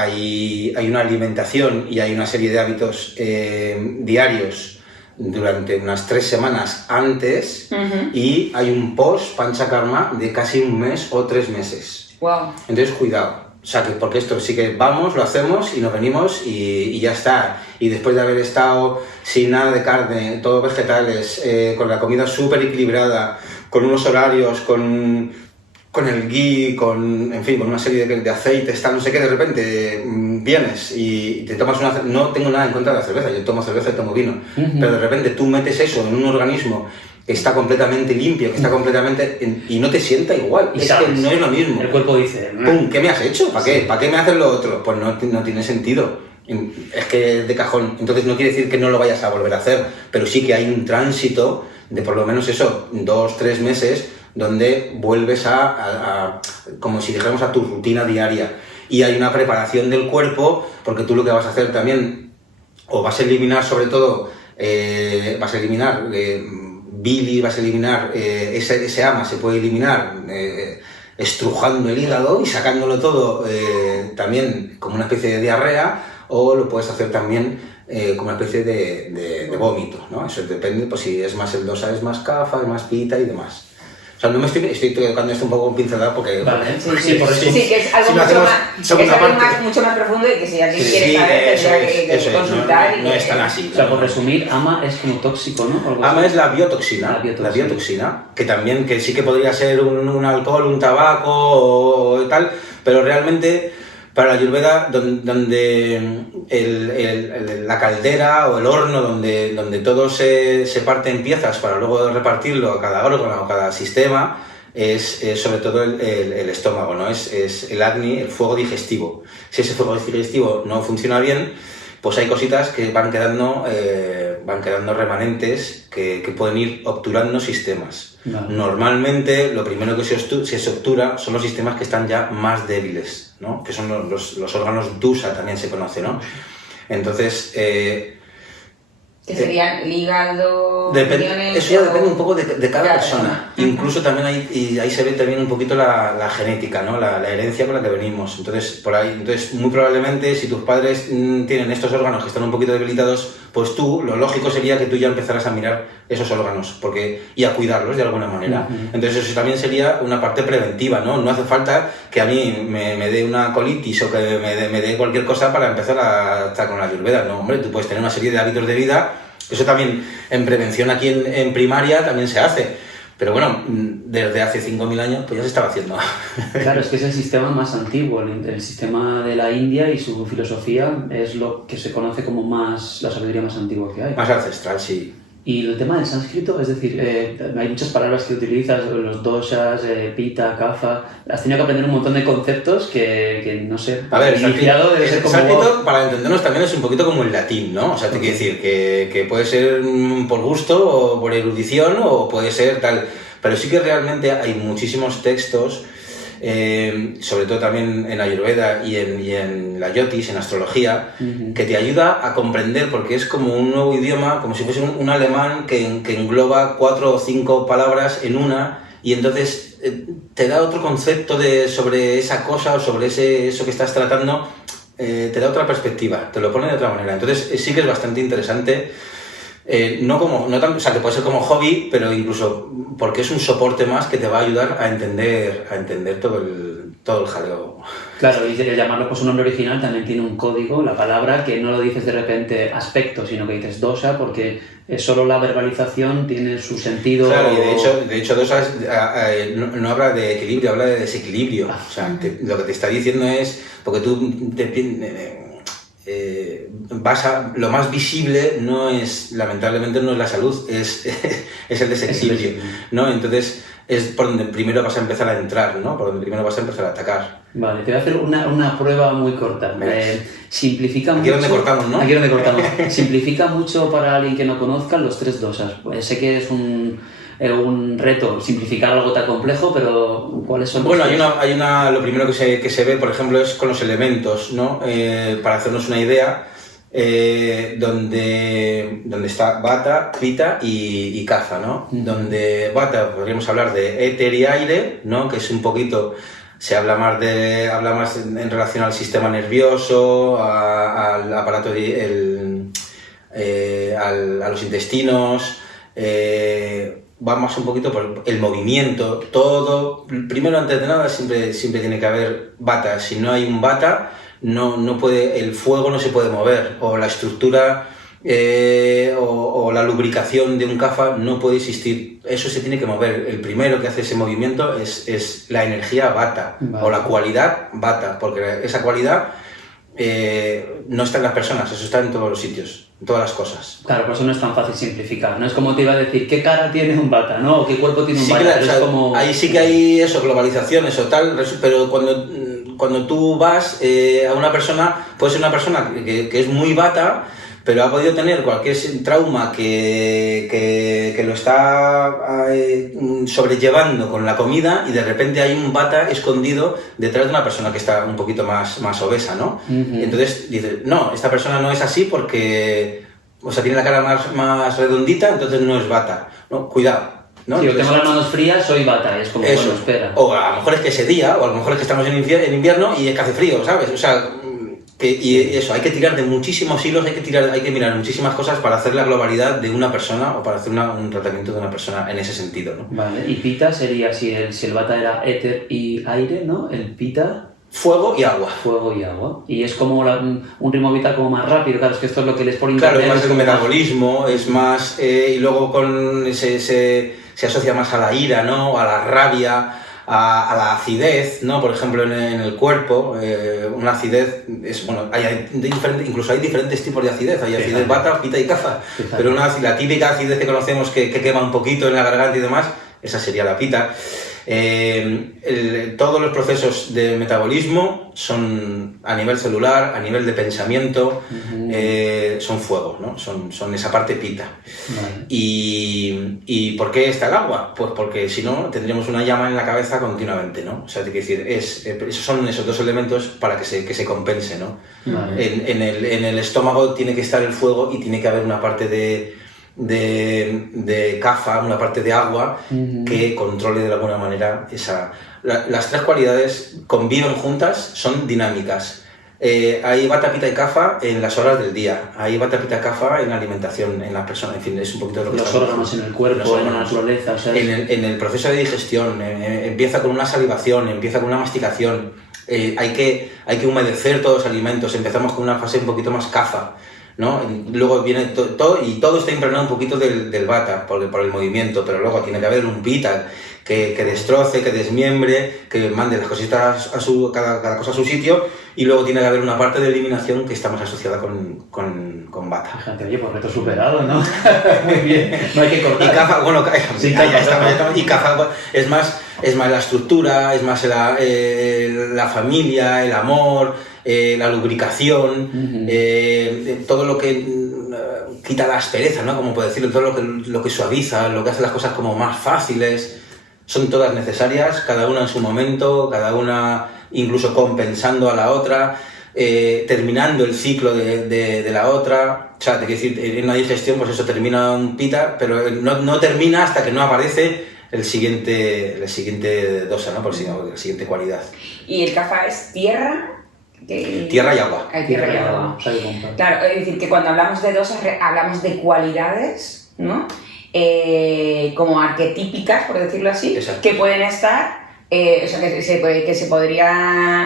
una alimentación y hay una serie de hábitos diarios durante unas 3 semanas antes y hay un post-panchakarma de casi un mes o 3 meses. Wow. Entonces, cuidado. O sea, porque esto sí que vamos, lo hacemos y nos venimos y ya está. Y después de haber estado sin nada de carne, todo vegetales, con la comida súper equilibrada, con unos horarios, con el ghee, con una serie de aceites, tal, no sé qué, de repente vienes y te tomas una cerveza. No tengo nada en contra de la cerveza, yo tomo cerveza y tomo vino, pero de repente tú metes eso en un organismo que está completamente limpio, que está completamente... y no te sienta igual, Y es sabes, que no es lo mismo. el cuerpo dice... ¡Pum! ¿Qué me has hecho? ¿Para qué? ¿Para qué me haces lo otro? Pues no tiene sentido. Es que es de cajón. Entonces no quiere decir que no lo vayas a volver a hacer, pero sí que hay un tránsito de por lo menos eso, 2-3 meses, donde vuelves a como si dijéramos a tu rutina diaria. Y hay una preparación del cuerpo, porque tú lo que vas a hacer también, o vas a eliminar sobre todo, bilis, vas a eliminar ese ama, se puede eliminar estrujando el hígado y sacándolo todo también como una especie de diarrea, o lo puedes hacer también como una especie de vómito, ¿no? Eso depende, pues si es más el dosa, es más kapha, es más pita y demás. O sea, no me estoy tocando esto un poco pincelado porque... Vale, sí, que es algo, mucho más profundo y que si alguien quiere saber tendrá que consultar. No es tan así. O sea, por resumir, AMA es como tóxico, ¿no? AMA es la biotoxina, que también que sí que podría ser un alcohol, un tabaco o tal, pero realmente para la Ayurveda, donde la caldera o el horno donde todo se parte en piezas para luego repartirlo a cada órgano, a cada sistema, es sobre todo el estómago, ¿no? Es el Agni, el fuego digestivo. Si ese fuego digestivo no funciona bien, pues hay cositas que van quedando remanentes que pueden ir obturando sistemas. Vale. Normalmente lo primero que se obtura son los sistemas que están ya más débiles, ¿no? Que son los órganos dusa, también se conoce, ¿no? Entonces... que serían el hígado, eso ya depende un poco de cada persona. Incluso también ahí se ve también un poquito la genética, ¿no? La herencia con la que venimos. Entonces, muy probablemente, si tus padres tienen estos órganos que están un poquito debilitados, pues lo lógico sería que tú ya empezaras a mirar esos órganos y a cuidarlos de alguna manera. Entonces, eso también sería una parte preventiva, ¿no? No hace falta que a mí me dé una colitis o que me dé cualquier cosa para empezar a estar con la Ayurveda. No, hombre, tú puedes tener una serie de hábitos de vida. Eso también en prevención aquí en primaria también se hace. Pero bueno, desde hace 5.000 años pues ya se estaba haciendo. Claro, es que es el sistema más antiguo, el sistema de la India, y su filosofía es lo que se conoce como la sabiduría más antigua que hay. Más ancestral, sí. Y el tema del sánscrito, es decir, hay muchas palabras que utilizas, los dosas, pita, kapha. Has tenido que aprender un montón de conceptos que no sé. A ver, el sánscrito, para entendernos, también es un poquito como el latín, ¿no? O sea, te quiero decir que puede ser por gusto o por erudición o puede ser tal. Pero sí que realmente hay muchísimos textos, sobre todo también en Ayurveda y en la Yotis, en astrología, que te ayuda a comprender, porque es como un nuevo idioma, como si fuese un alemán que engloba 4 o 5 palabras en una, y entonces te da otro concepto sobre esa cosa o sobre eso que estás tratando, te da otra perspectiva, te lo pone de otra manera. Entonces sí que es bastante interesante. O sea, que puede ser como hobby, pero incluso porque es un soporte más que te va a ayudar a entender todo el jaleo. Claro, y llamarlo por su nombre original también tiene un código, la palabra, que no lo dices de repente aspecto, sino que dices dosa, porque solo la verbalización tiene su sentido. Claro, y de hecho dosa no habla de equilibrio, habla de desequilibrio. O sea, lo que te está diciendo es, porque tú lo más visible lamentablemente no es la salud, es el desequilibrio, ¿no? Entonces es por donde primero vas a empezar a entrar, ¿no? Por donde primero vas a empezar a atacar. Vale, te voy a hacer una prueba muy corta. Simplifica aquí mucho. Donde cortamos, ¿no? Aquí donde cortamos. Simplifica mucho para alguien que no conozca los 3 dosas. Pues sé que es un reto simplificar algo tan complejo, pero ¿cuáles son? Bueno, lo primero que se ve, por ejemplo, es con los elementos, ¿no? Para hacernos una idea, donde está Vata, Pitta y Kapha, ¿no? Donde Vata podríamos hablar de éter y aire, ¿no? Que es un poquito, habla más en relación al sistema nervioso, al aparato, a los intestinos. Va más un poquito por el movimiento, todo. Primero, antes de nada, siempre tiene que haber Vata. Si no hay un Vata, el fuego no se puede mover, o la estructura o la lubricación de un Kapha no puede existir. Eso se tiene que mover. El primero que hace ese movimiento es la energía Vata, o la cualidad Vata, porque esa cualidad no está en las personas, eso está en todos los sitios, en todas las cosas. Claro, por eso no es tan fácil simplificar. No es como te iba a decir qué cara tiene un Vata, ¿no? O qué cuerpo tiene un Vata. Claro, o sea, como... Ahí sí que hay globalizaciones o tal, pero cuando tú vas a una persona, puede ser una persona que es muy Vata, pero ha podido tener cualquier trauma que lo está sobrellevando con la comida, y de repente hay un Vata escondido detrás de una persona que está un poquito más obesa, ¿no? Entonces dices, no, esta persona no es así porque, o sea, tiene la cara más redondita, entonces no es Vata. No, cuidado. ¿no? Si yo tengo las manos frías, soy Vata, es como, eso. bueno, espera. O a lo mejor es que ese día, o a lo mejor es que estamos en invierno y es que hace frío, ¿sabes? O sea, y eso, hay que tirar de muchísimos hilos, hay que mirar muchísimas cosas para hacer la globalidad de una persona o para hacer un tratamiento de una persona en ese sentido, ¿no? Vale, y Pita sería, si el Vata era éter y aire, ¿no? El Pita... Fuego y agua. Fuego y agua. Y es como un ritmo vital como más rápido, claro, es que esto es lo que lees por internet. Claro, es más el metabolismo, es más... y luego se asocia más a la ira, ¿no? A la rabia, a la acidez, ¿no? Por ejemplo, en el cuerpo, una acidez es... Bueno, incluso hay diferentes tipos de acidez. Hay acidez Vata, Pita y Kapha. Pero la típica acidez que conocemos que quema un poquito en la garganta y demás, esa sería la Pita. Todos los procesos de metabolismo son a nivel celular, a nivel de pensamiento, son fuego, ¿no? Son esa parte Pita. Vale. ¿Y por qué está el agua? Pues porque si no tendríamos una llama en la cabeza continuamente, ¿no? O sea, hay que decir, son esos dos elementos para que se compense, ¿no? Vale. En el estómago tiene que estar el fuego y tiene que haber una parte de Kapha, una parte de agua que controle de alguna manera las tres cualidades conviven juntas, son dinámicas. Hay Vata, Pita y Kapha en las horas del día, hay Vata, Pita y Kapha en la alimentación, en las personas, en fin, es un poquito de lo que los órganos en el cuerpo, en la naturaleza, o sea, en el proceso de digestión, empieza con una salivación, empieza con una masticación, hay que humedecer todos los alimentos, empezamos con una fase un poquito más Kapha, ¿no? Luego viene todo y todo está impregnado un poquito del Vata por el movimiento, pero luego tiene que haber un Pita que destroce, que desmiembre, que mande las cositas cada cosa a su sitio, y luego tiene que haber una parte de eliminación que está más asociada con Vata. Fíjate, oye, pues reto superado, ¿no? Muy bien, no hay que cortar. Y Kapha, bueno, sí, ya estamos. Y Kapha es más la estructura, es más la familia, el amor, la lubricación, todo lo que quita la aspereza, ¿no? Como puedo decirlo, todo lo que suaviza, lo que hace las cosas como más fáciles, son todas necesarias, cada una en su momento, cada una incluso compensando a la otra, terminando el ciclo de la otra. O sea, te quiero decir, en una digestión, pues eso termina un Pita, pero no termina hasta que no aparece el siguiente dosa, ¿no? Por la siguiente cualidad. ¿Y el Kapha es tierra? Tierra y agua. Tierra y agua. Claro, es decir, que cuando hablamos de dosas hablamos de cualidades, ¿no? Como arquetípicas, por decirlo así. Exacto. Que pueden estar, o sea,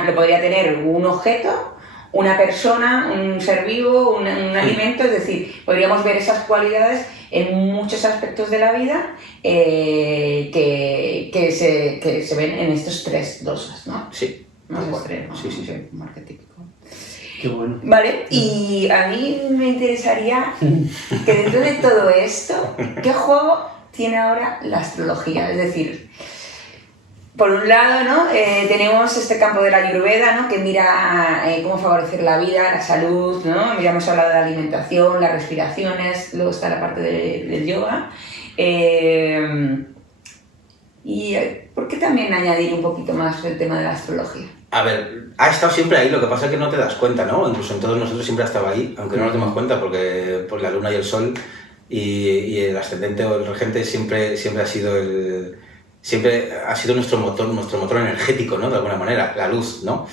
lo podría tener un objeto, una persona, un ser vivo, un alimento, es decir, podríamos ver esas cualidades en muchos aspectos de la vida que se ven en estos tres dosas, ¿no? Sí. Más extremo, sí. Más arquetípico. Qué bueno. Vale, y a mí me interesaría que dentro de todo esto, ¿qué juego tiene ahora la astrología? Es decir, por un lado, ¿no? Tenemos este campo de la Ayurveda, ¿no? Que mira cómo favorecer la vida, la salud, ¿no? Ya hemos hablado de la alimentación, las respiraciones, luego está la parte del yoga. ¿Y por qué también añadir un poquito más el tema de la astrología? A ver, ha estado siempre ahí, lo que pasa es que no te das cuenta, ¿no? Incluso en todos nosotros siempre ha estado ahí, aunque no nos demos cuenta, porque por la luna y el sol y el ascendente o el regente siempre ha sido nuestro motor energético, ¿no? De alguna manera, la luz, ¿no?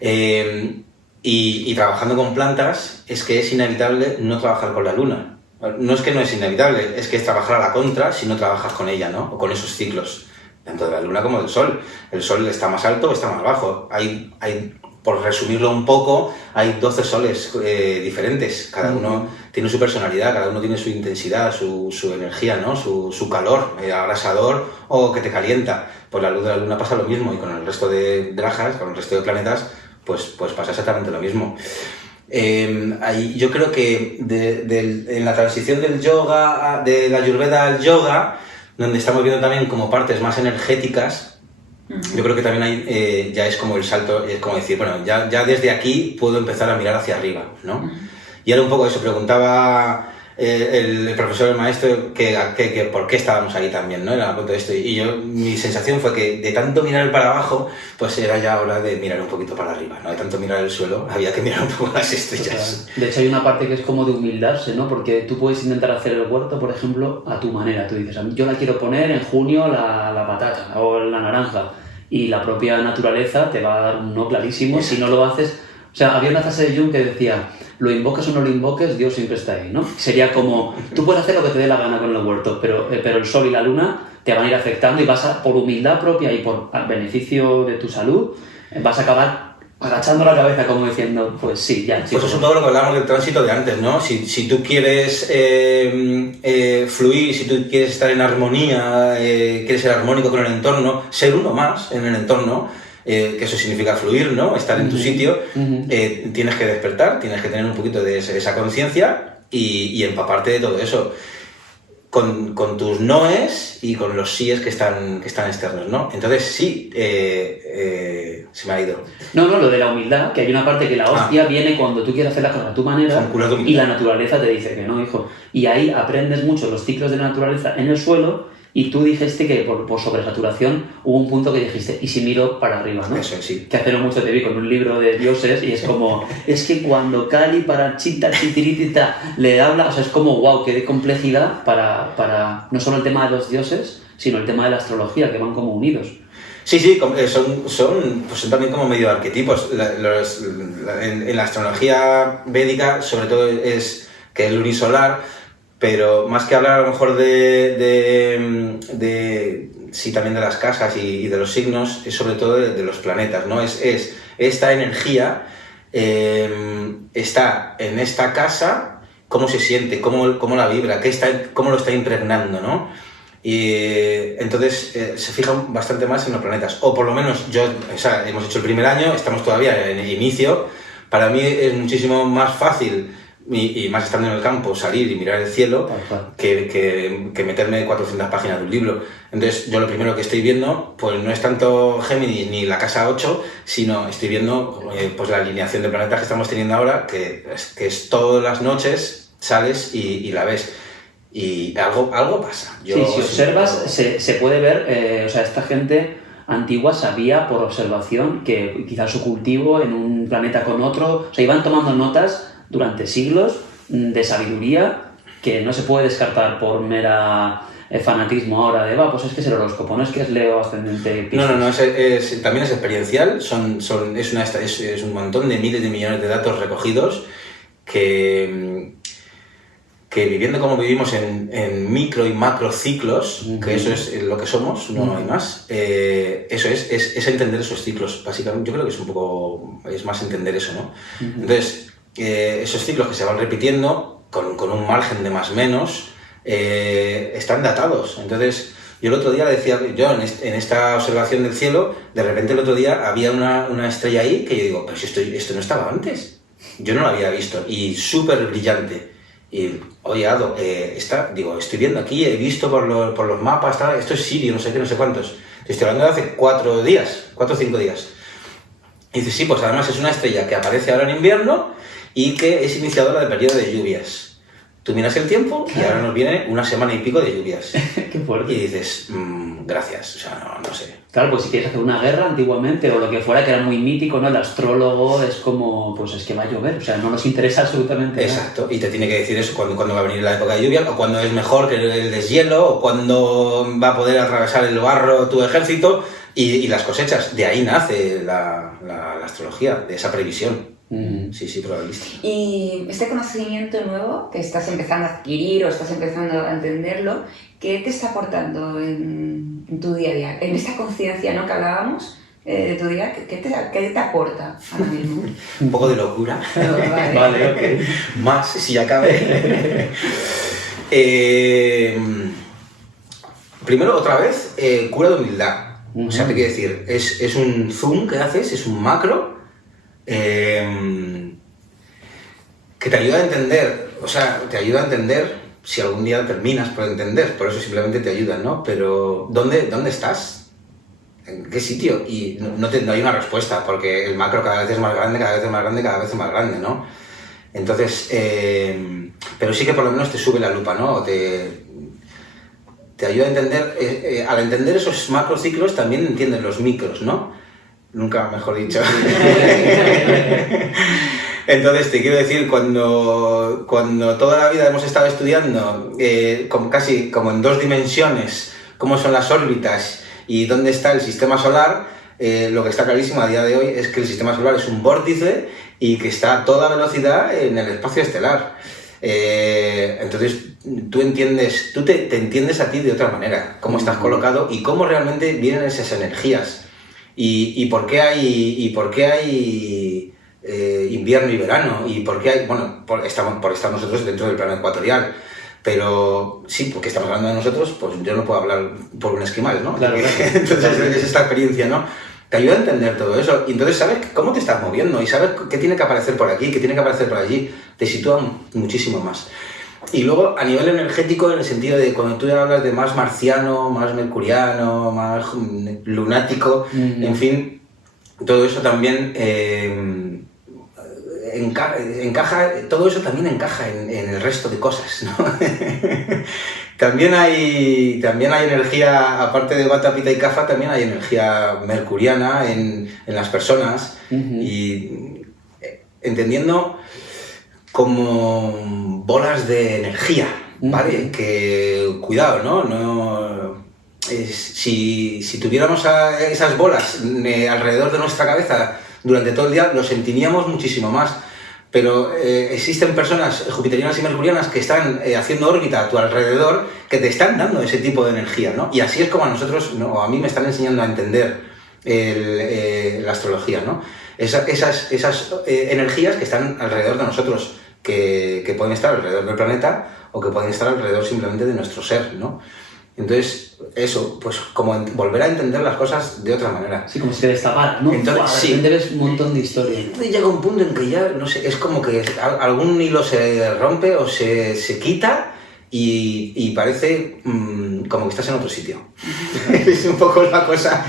Y trabajando con plantas es que es inevitable no trabajar con la luna. No es que no es inevitable, es que es trabajar a la contra si no trabajas con ella, ¿no? O con esos ciclos, tanto de la luna como del sol. El sol está más alto o está más bajo. Hay, por resumirlo un poco, hay 12 soles diferentes. Cada uno tiene su personalidad, cada uno tiene su intensidad, su energía, ¿no? Su calor, abrasador o que te calienta. Pues la luz de la luna pasa lo mismo, y con el resto de drajas, con el resto de planetas, pues pasa exactamente lo mismo. Yo creo que en la transición del yoga, de la Ayurveda al yoga, donde estamos viendo también como partes más energéticas, yo creo que también hay, ya es como el salto, es como decir, bueno, ya desde aquí puedo empezar a mirar hacia arriba, ¿no? Y era un poco eso, preguntaba el profesor, el maestro, que por qué estábamos ahí también, ¿no? Era a punto de esto. Y mi sensación fue que de tanto mirar para abajo, pues era ya hora de mirar un poquito para arriba, ¿no? De tanto mirar el suelo, había que mirar un poco las estrellas. De hecho, hay una parte que es como de humildarse, ¿no? Porque tú puedes intentar hacer el huerto, por ejemplo, a tu manera. Tú dices, yo la quiero poner en junio la patata o la naranja. Y la propia naturaleza te va a dar un no clarísimo si no lo haces. O sea, había una frase de Jung que decía, lo invocas o no lo invoques, Dios siempre está ahí, ¿no? Sería como, tú puedes hacer lo que te dé la gana con el huerto, pero el sol y la luna te van a ir afectando y vas a, por humildad propia y por beneficio de tu salud, vas a acabar agachando la cabeza como diciendo, pues sí, ya. Pues eso es un poco lo que hablábamos del tránsito de antes, ¿no? Si tú quieres fluir, si tú quieres estar en armonía, quieres ser armónico con el entorno, ser uno más en el entorno, que eso significa fluir, ¿no? Estar en tu sitio, tienes que despertar, tienes que tener un poquito de esa conciencia y empaparte de todo eso. Con tus noes y con los síes que están externos, ¿no? Entonces sí, se me ha ido. No, lo de la humildad, que hay una parte que la hostia viene cuando tú quieres hacer las cosas a tu manera y la naturaleza te dice que no, hijo. Y ahí aprendes mucho los ciclos de la naturaleza en el suelo y tú dijiste que por sobresaturación hubo un punto que dijiste, ¿y si miro para arriba, no? Eso sí. Que hace no mucho te vi con un libro de dioses y es como, es que cuando Kali para Chita, Chitiritita le habla, o sea, es como, wow, qué complejidad para no solo el tema de los dioses, sino el tema de la astrología, que van como unidos. Sí, son también como medio arquetipos. En la astrología védica, sobre todo, es que el lunisolar, pero más que hablar a lo mejor sí, también de las casas y de los signos, es sobre todo de los planetas, ¿no? Es esta energía está en esta casa, cómo se siente, cómo la vibra, cómo lo está impregnando, ¿no? Y entonces se fijan bastante más en los planetas. O por lo menos hemos hecho el primer año, estamos todavía en el inicio. Para mí es muchísimo más fácil, y más estando en el campo, salir y mirar el cielo que meterme 400 páginas de un libro. Entonces yo lo primero que estoy viendo pues no es tanto Géminis ni la casa 8, sino estoy viendo pues la alineación de planetas que estamos teniendo ahora, que es todas las noches sales y la ves. Y algo pasa. Si observas, se puede ver, esta gente antigua sabía por observación que quizás su cultivo en un planeta con otro, iban tomando notas durante siglos de sabiduría que no se puede descartar por mera fanatismo ahora de, pues es que es el horóscopo, no es que es Leo ascendente Piscis. No, también es experiencial, es un montón de miles de millones de datos recogidos que viviendo como vivimos en micro y macro ciclos, que eso es lo que somos, no hay más, eso es entender esos ciclos, básicamente. Yo creo que es más entender eso, ¿no? Entonces, esos ciclos que se van repitiendo con un margen de más o menos, están datados. Entonces, yo el otro día decía, en esta observación del cielo, de repente el otro día había una estrella ahí que yo digo, pero si esto no estaba antes. Yo no lo había visto, y súper brillante. Y, oye, Ado, estoy viendo aquí, he visto por los mapas, esto es Sirio, no sé qué, no sé cuántos. Estoy hablando de hace 4 o 5 días. Y dices, sí, pues además es una estrella que aparece ahora en invierno y que es iniciadora del periodo de lluvias. Tú miras el tiempo y ahora nos viene una semana y pico de lluvias. Qué fuerte. Y dices, gracias, o sea, no sé. Claro, pues si quieres hacer una guerra antiguamente o lo que fuera, que era muy mítico, ¿no? El astrólogo es como, pues es que va a llover, o sea, no nos interesa absolutamente nada. Exacto, y te tiene que decir eso, cuándo va a venir la época de lluvia, o cuándo es mejor que el deshielo, o cuándo va a poder atravesar el barro tu ejército, y las cosechas. De ahí nace la astrología, de esa previsión. Sí, probabilísimo. Y este conocimiento nuevo que estás empezando a adquirir o estás empezando a entenderlo, ¿qué te está aportando en tu día a día? En esta conciencia, ¿no?, que hablábamos de tu día, ¿qué te aporta ahora mismo? Un poco de locura. Vale, ok. Más, si acabe. Primero, otra vez, cura de humildad. O sea, te quiero decir, es un zoom que haces, es un macro, que te ayuda a entender, si algún día terminas por entender, por eso simplemente te ayuda, ¿no? Pero ¿dónde estás? ¿En qué sitio? Y no hay una respuesta, porque el macro cada vez es más grande, cada vez es más grande, cada vez es más grande, ¿no? Entonces, pero sí que por lo menos te sube la lupa, ¿no? Te ayuda a entender, al entender esos macrociclos también entiendes los micros, ¿no? Nunca mejor dicho. Entonces te quiero decir, cuando toda la vida hemos estado estudiando casi como en 2 dimensiones cómo son las órbitas y dónde está el sistema solar, lo que está clarísimo a día de hoy es que el sistema solar es un vórtice y que está a toda velocidad en el espacio estelar. Entonces tú te entiendes a ti de otra manera, cómo estás colocado y cómo realmente vienen esas energías y por qué hay invierno y verano y por qué hay, bueno, por estar nosotros dentro del plano ecuatorial. Pero sí, porque estamos hablando de nosotros, pues yo no puedo hablar por un esquimal, ¿no? Claro. Entonces es esta experiencia, ¿no? Te ayuda a entender todo eso y entonces sabes cómo te estás moviendo y sabes qué tiene que aparecer por aquí, qué tiene que aparecer por allí. Te sitúa muchísimo más. Y luego, a nivel energético, en el sentido de cuando tú hablas de más marciano, más mercuriano, más lunático, en fin, todo eso también encaja, todo eso también encaja en el resto de cosas, ¿no? También hay energía, aparte de Vata, Pitta y Kapha, también hay energía mercuriana en las personas y entendiendo como bolas de energía, ¿vale? Que cuidado, ¿no? Si tuviéramos esas bolas alrededor de nuestra cabeza durante todo el día, lo sentiríamos muchísimo más. Pero existen personas jupiterianas y mercurianas que están haciendo órbita a tu alrededor que te están dando ese tipo de energía, ¿no? Y así es como a nosotros, o a mí me están enseñando a entender la astrología, ¿no? Esas energías que están alrededor de nosotros, que pueden estar alrededor del planeta o que pueden estar alrededor simplemente de nuestro ser, ¿no? Entonces, eso, pues como volver a entender las cosas de otra manera. Sí, como si te destapara, ¿no? Entonces, sí. Ves un montón de historia. Entonces llega un punto en que ya, no sé, es como que algún hilo se rompe o se quita y parece como que estás en otro sitio. Es un poco la cosa.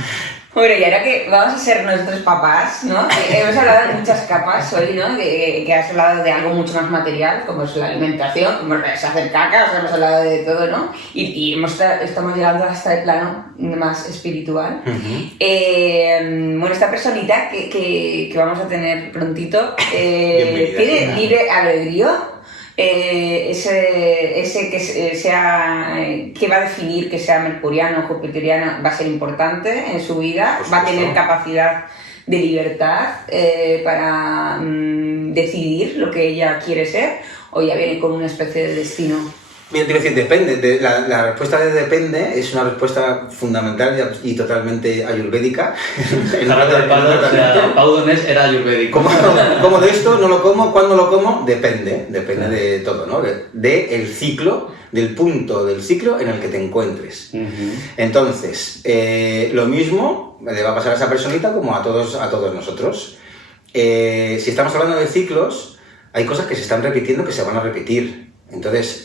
Bueno, y ahora que vamos a ser nuestros papás, ¿no? Hemos hablado de muchas capas hoy, ¿no? Que has hablado de algo mucho más material, como es la alimentación, como es hacer caca, o sea, hemos hablado de todo, ¿no? Y estamos llegando hasta el plano más espiritual. Bueno, esta personita que vamos a tener prontito tiene libre albedrío. Ese que va a definir que sea mercuriano o jupiteriano va a ser importante en su vida, va a tener capacidad de libertad para decidir lo que ella quiere ser, o ya viene con una especie de destino. Mira, te iba a decir, depende. La respuesta de depende es una respuesta fundamental y totalmente ayurvédica. Pau Donés era ayurvédico. ¿Cómo de esto? ¿No lo como? ¿Cuándo lo como? Depende de todo, ¿no? El ciclo, del punto del ciclo en el que te encuentres. Entonces, lo mismo le va a pasar a esa personita como a todos nosotros. Si estamos hablando de ciclos, hay cosas que se están repitiendo que se van a repetir. Entonces,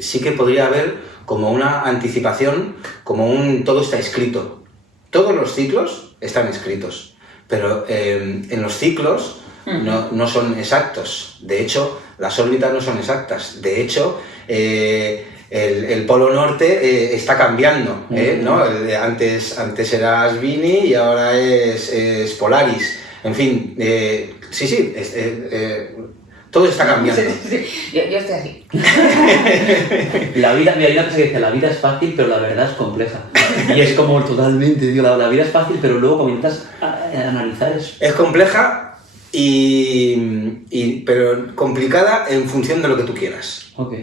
sí que podría haber como una anticipación, como todo está escrito. Todos los ciclos están escritos, pero en los ciclos no son exactos. De hecho, las órbitas no son exactas. De hecho, el polo norte está cambiando, ¿no? Antes era Asvini y ahora es Polaris. En fin, sí. Todo está cambiando. Sí. Yo estoy así. La vida, mira, hay una cosa que dice, la vida es fácil, pero la verdad es compleja. Y es como totalmente, digo, la vida es fácil, pero luego cuando intentas analizar es compleja, pero complicada en función de lo que tú quieras. Ok.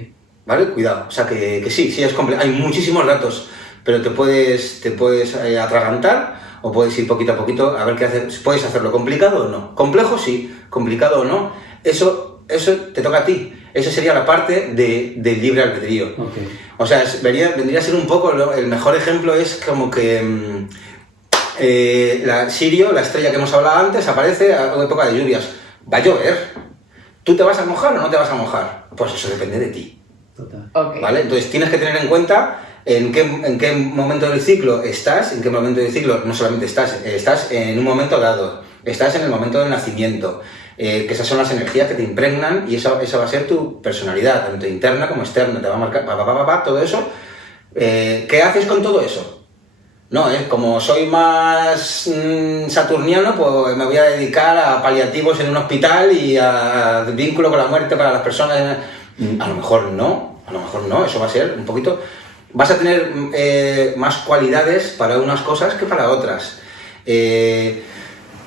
¿Vale? Cuidado. O sea, que sí, es compleja. Hay muchísimos datos, pero te puedes atragantar o puedes ir poquito a poquito a ver qué hacer. ¿Puedes hacerlo complicado o no? Complejo sí, complicado o no. Eso te toca a ti. Esa sería la parte del libre albedrío. Okay. O sea, vendría a ser un poco, el mejor ejemplo es como que Sirio, la estrella que hemos hablado antes, aparece a época de lluvias. Va a llover. ¿Tú te vas a mojar o no te vas a mojar? Pues eso depende de ti. Total. Okay. ¿Vale? Entonces tienes que tener en cuenta en qué momento del ciclo estás, en qué momento del ciclo no solamente estás en un momento dado. estás en el momento del nacimiento, que esas son las energías que te impregnan y esa va a ser tu personalidad, tanto interna como externa, te va a marcar todo eso. ¿Qué haces con todo eso? No, como soy más saturniano, pues me voy a dedicar a paliativos en un hospital y a vínculo con la muerte para las personas. A lo mejor no, eso va a ser un poquito... Vas a tener más cualidades para unas cosas que para otras.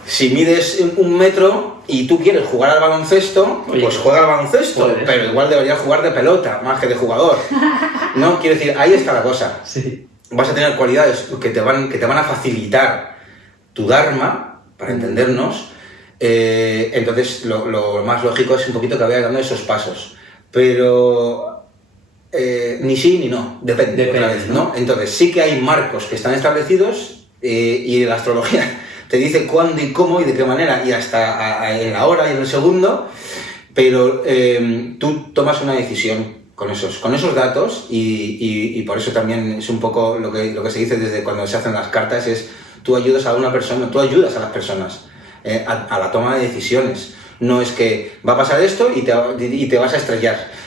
Si mides 1 metro y tú quieres jugar al baloncesto, pues juega al baloncesto, pero igual deberías jugar de pelota, más que de jugador. ¿No? Quiero decir, ahí está la cosa. Sí. Vas a tener cualidades que te van a facilitar tu dharma, para entendernos. Entonces, lo más lógico es un poquito que vayas dando esos pasos. Pero ni sí ni no, depende otra vez, ¿no? Entonces, sí que hay marcos que están establecidos y la astrología te dice cuándo y cómo y de qué manera, y hasta en la hora y en el segundo, pero tú tomas una decisión con esos datos y por eso también es un poco lo que se dice desde cuando se hacen las cartas, es tú ayudas a una persona, tú ayudas a las personas a la toma de decisiones. No es que va a pasar esto y te vas a estrellar.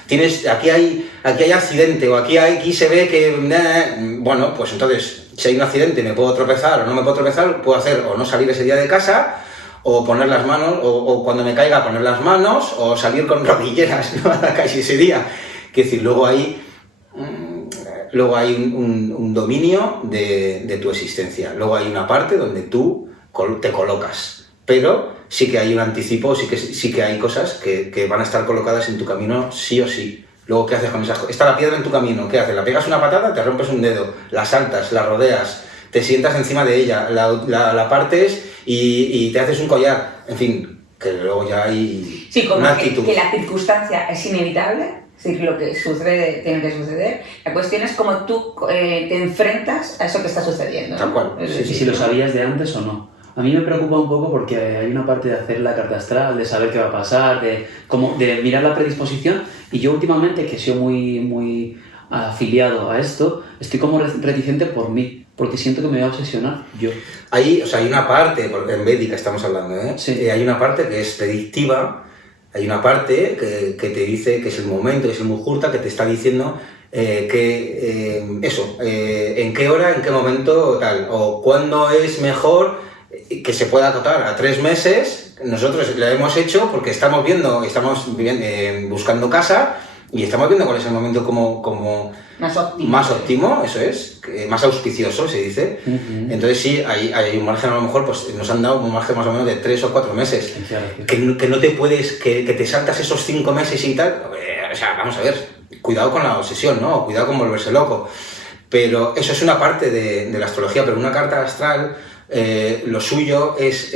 Aquí hay accidente o aquí se ve que... Bueno, pues entonces, si hay un accidente me puedo tropezar o no me puedo tropezar, puedo hacer o no salir ese día de casa, o poner las manos, o cuando me caiga poner las manos, o salir con rodilleras, ¿no? A la calle ese día. Quiero decir, luego hay un dominio de tu existencia. Luego hay una parte donde tú te colocas. Pero sí que hay un anticipo, sí que hay cosas que van a estar colocadas en tu camino sí o sí. Luego, ¿qué haces con esas cosas? Está la piedra en tu camino, ¿qué haces? ¿La pegas una patada? Te rompes un dedo, la saltas, la rodeas, te sientas encima de ella, la partes y te haces un collar. En fin, que luego ya hay una actitud. Que la circunstancia es inevitable. Es decir, lo que sucede tiene que suceder. La cuestión es cómo tú te enfrentas a eso que está sucediendo, ¿no? Tal cual. Sí, si lo sabías de antes o no. A mí me preocupa un poco porque hay una parte de hacer la carta astral, de saber qué va a pasar, de mirar la predisposición, y yo últimamente, que soy muy afiliado a esto, estoy como reticente por mí, porque siento que me voy a obsesionar yo. Hay una parte, en védica estamos hablando, Sí. Hay una parte que es predictiva, hay una parte que te dice que es el momento, que es el mujurta, que te está diciendo en qué hora, en qué momento, tal, o cuándo es mejor que se pueda acotar a 3 meses. Nosotros lo hemos hecho porque estamos buscando casa y estamos viendo cuál es el momento como más óptimo, eso es, más auspicioso se dice. Uh-huh. Entonces sí, hay un margen, a lo mejor pues nos han dado un margen más o menos de 3 o 4 meses. Que no te puedes, que te saltas esos 5 meses y tal. O sea, vamos a ver, cuidado con la obsesión, ¿no? Cuidado con volverse loco. Pero eso es una parte de la astrología, pero una carta astral... lo suyo es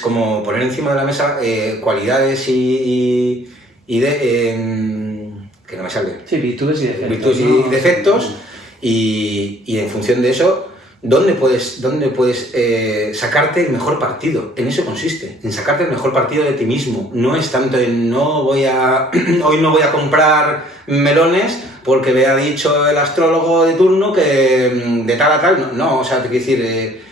como poner encima de la mesa cualidades y que no me sale. Sí, virtudes y defectos. Virtudes y defectos, y en función de eso, ¿dónde puedes sacarte el mejor partido? En eso consiste, en sacarte el mejor partido de ti mismo. No es tanto en hoy no voy a comprar melones porque me ha dicho el astrólogo de turno que de tal a tal. No, o sea, te quiero decir,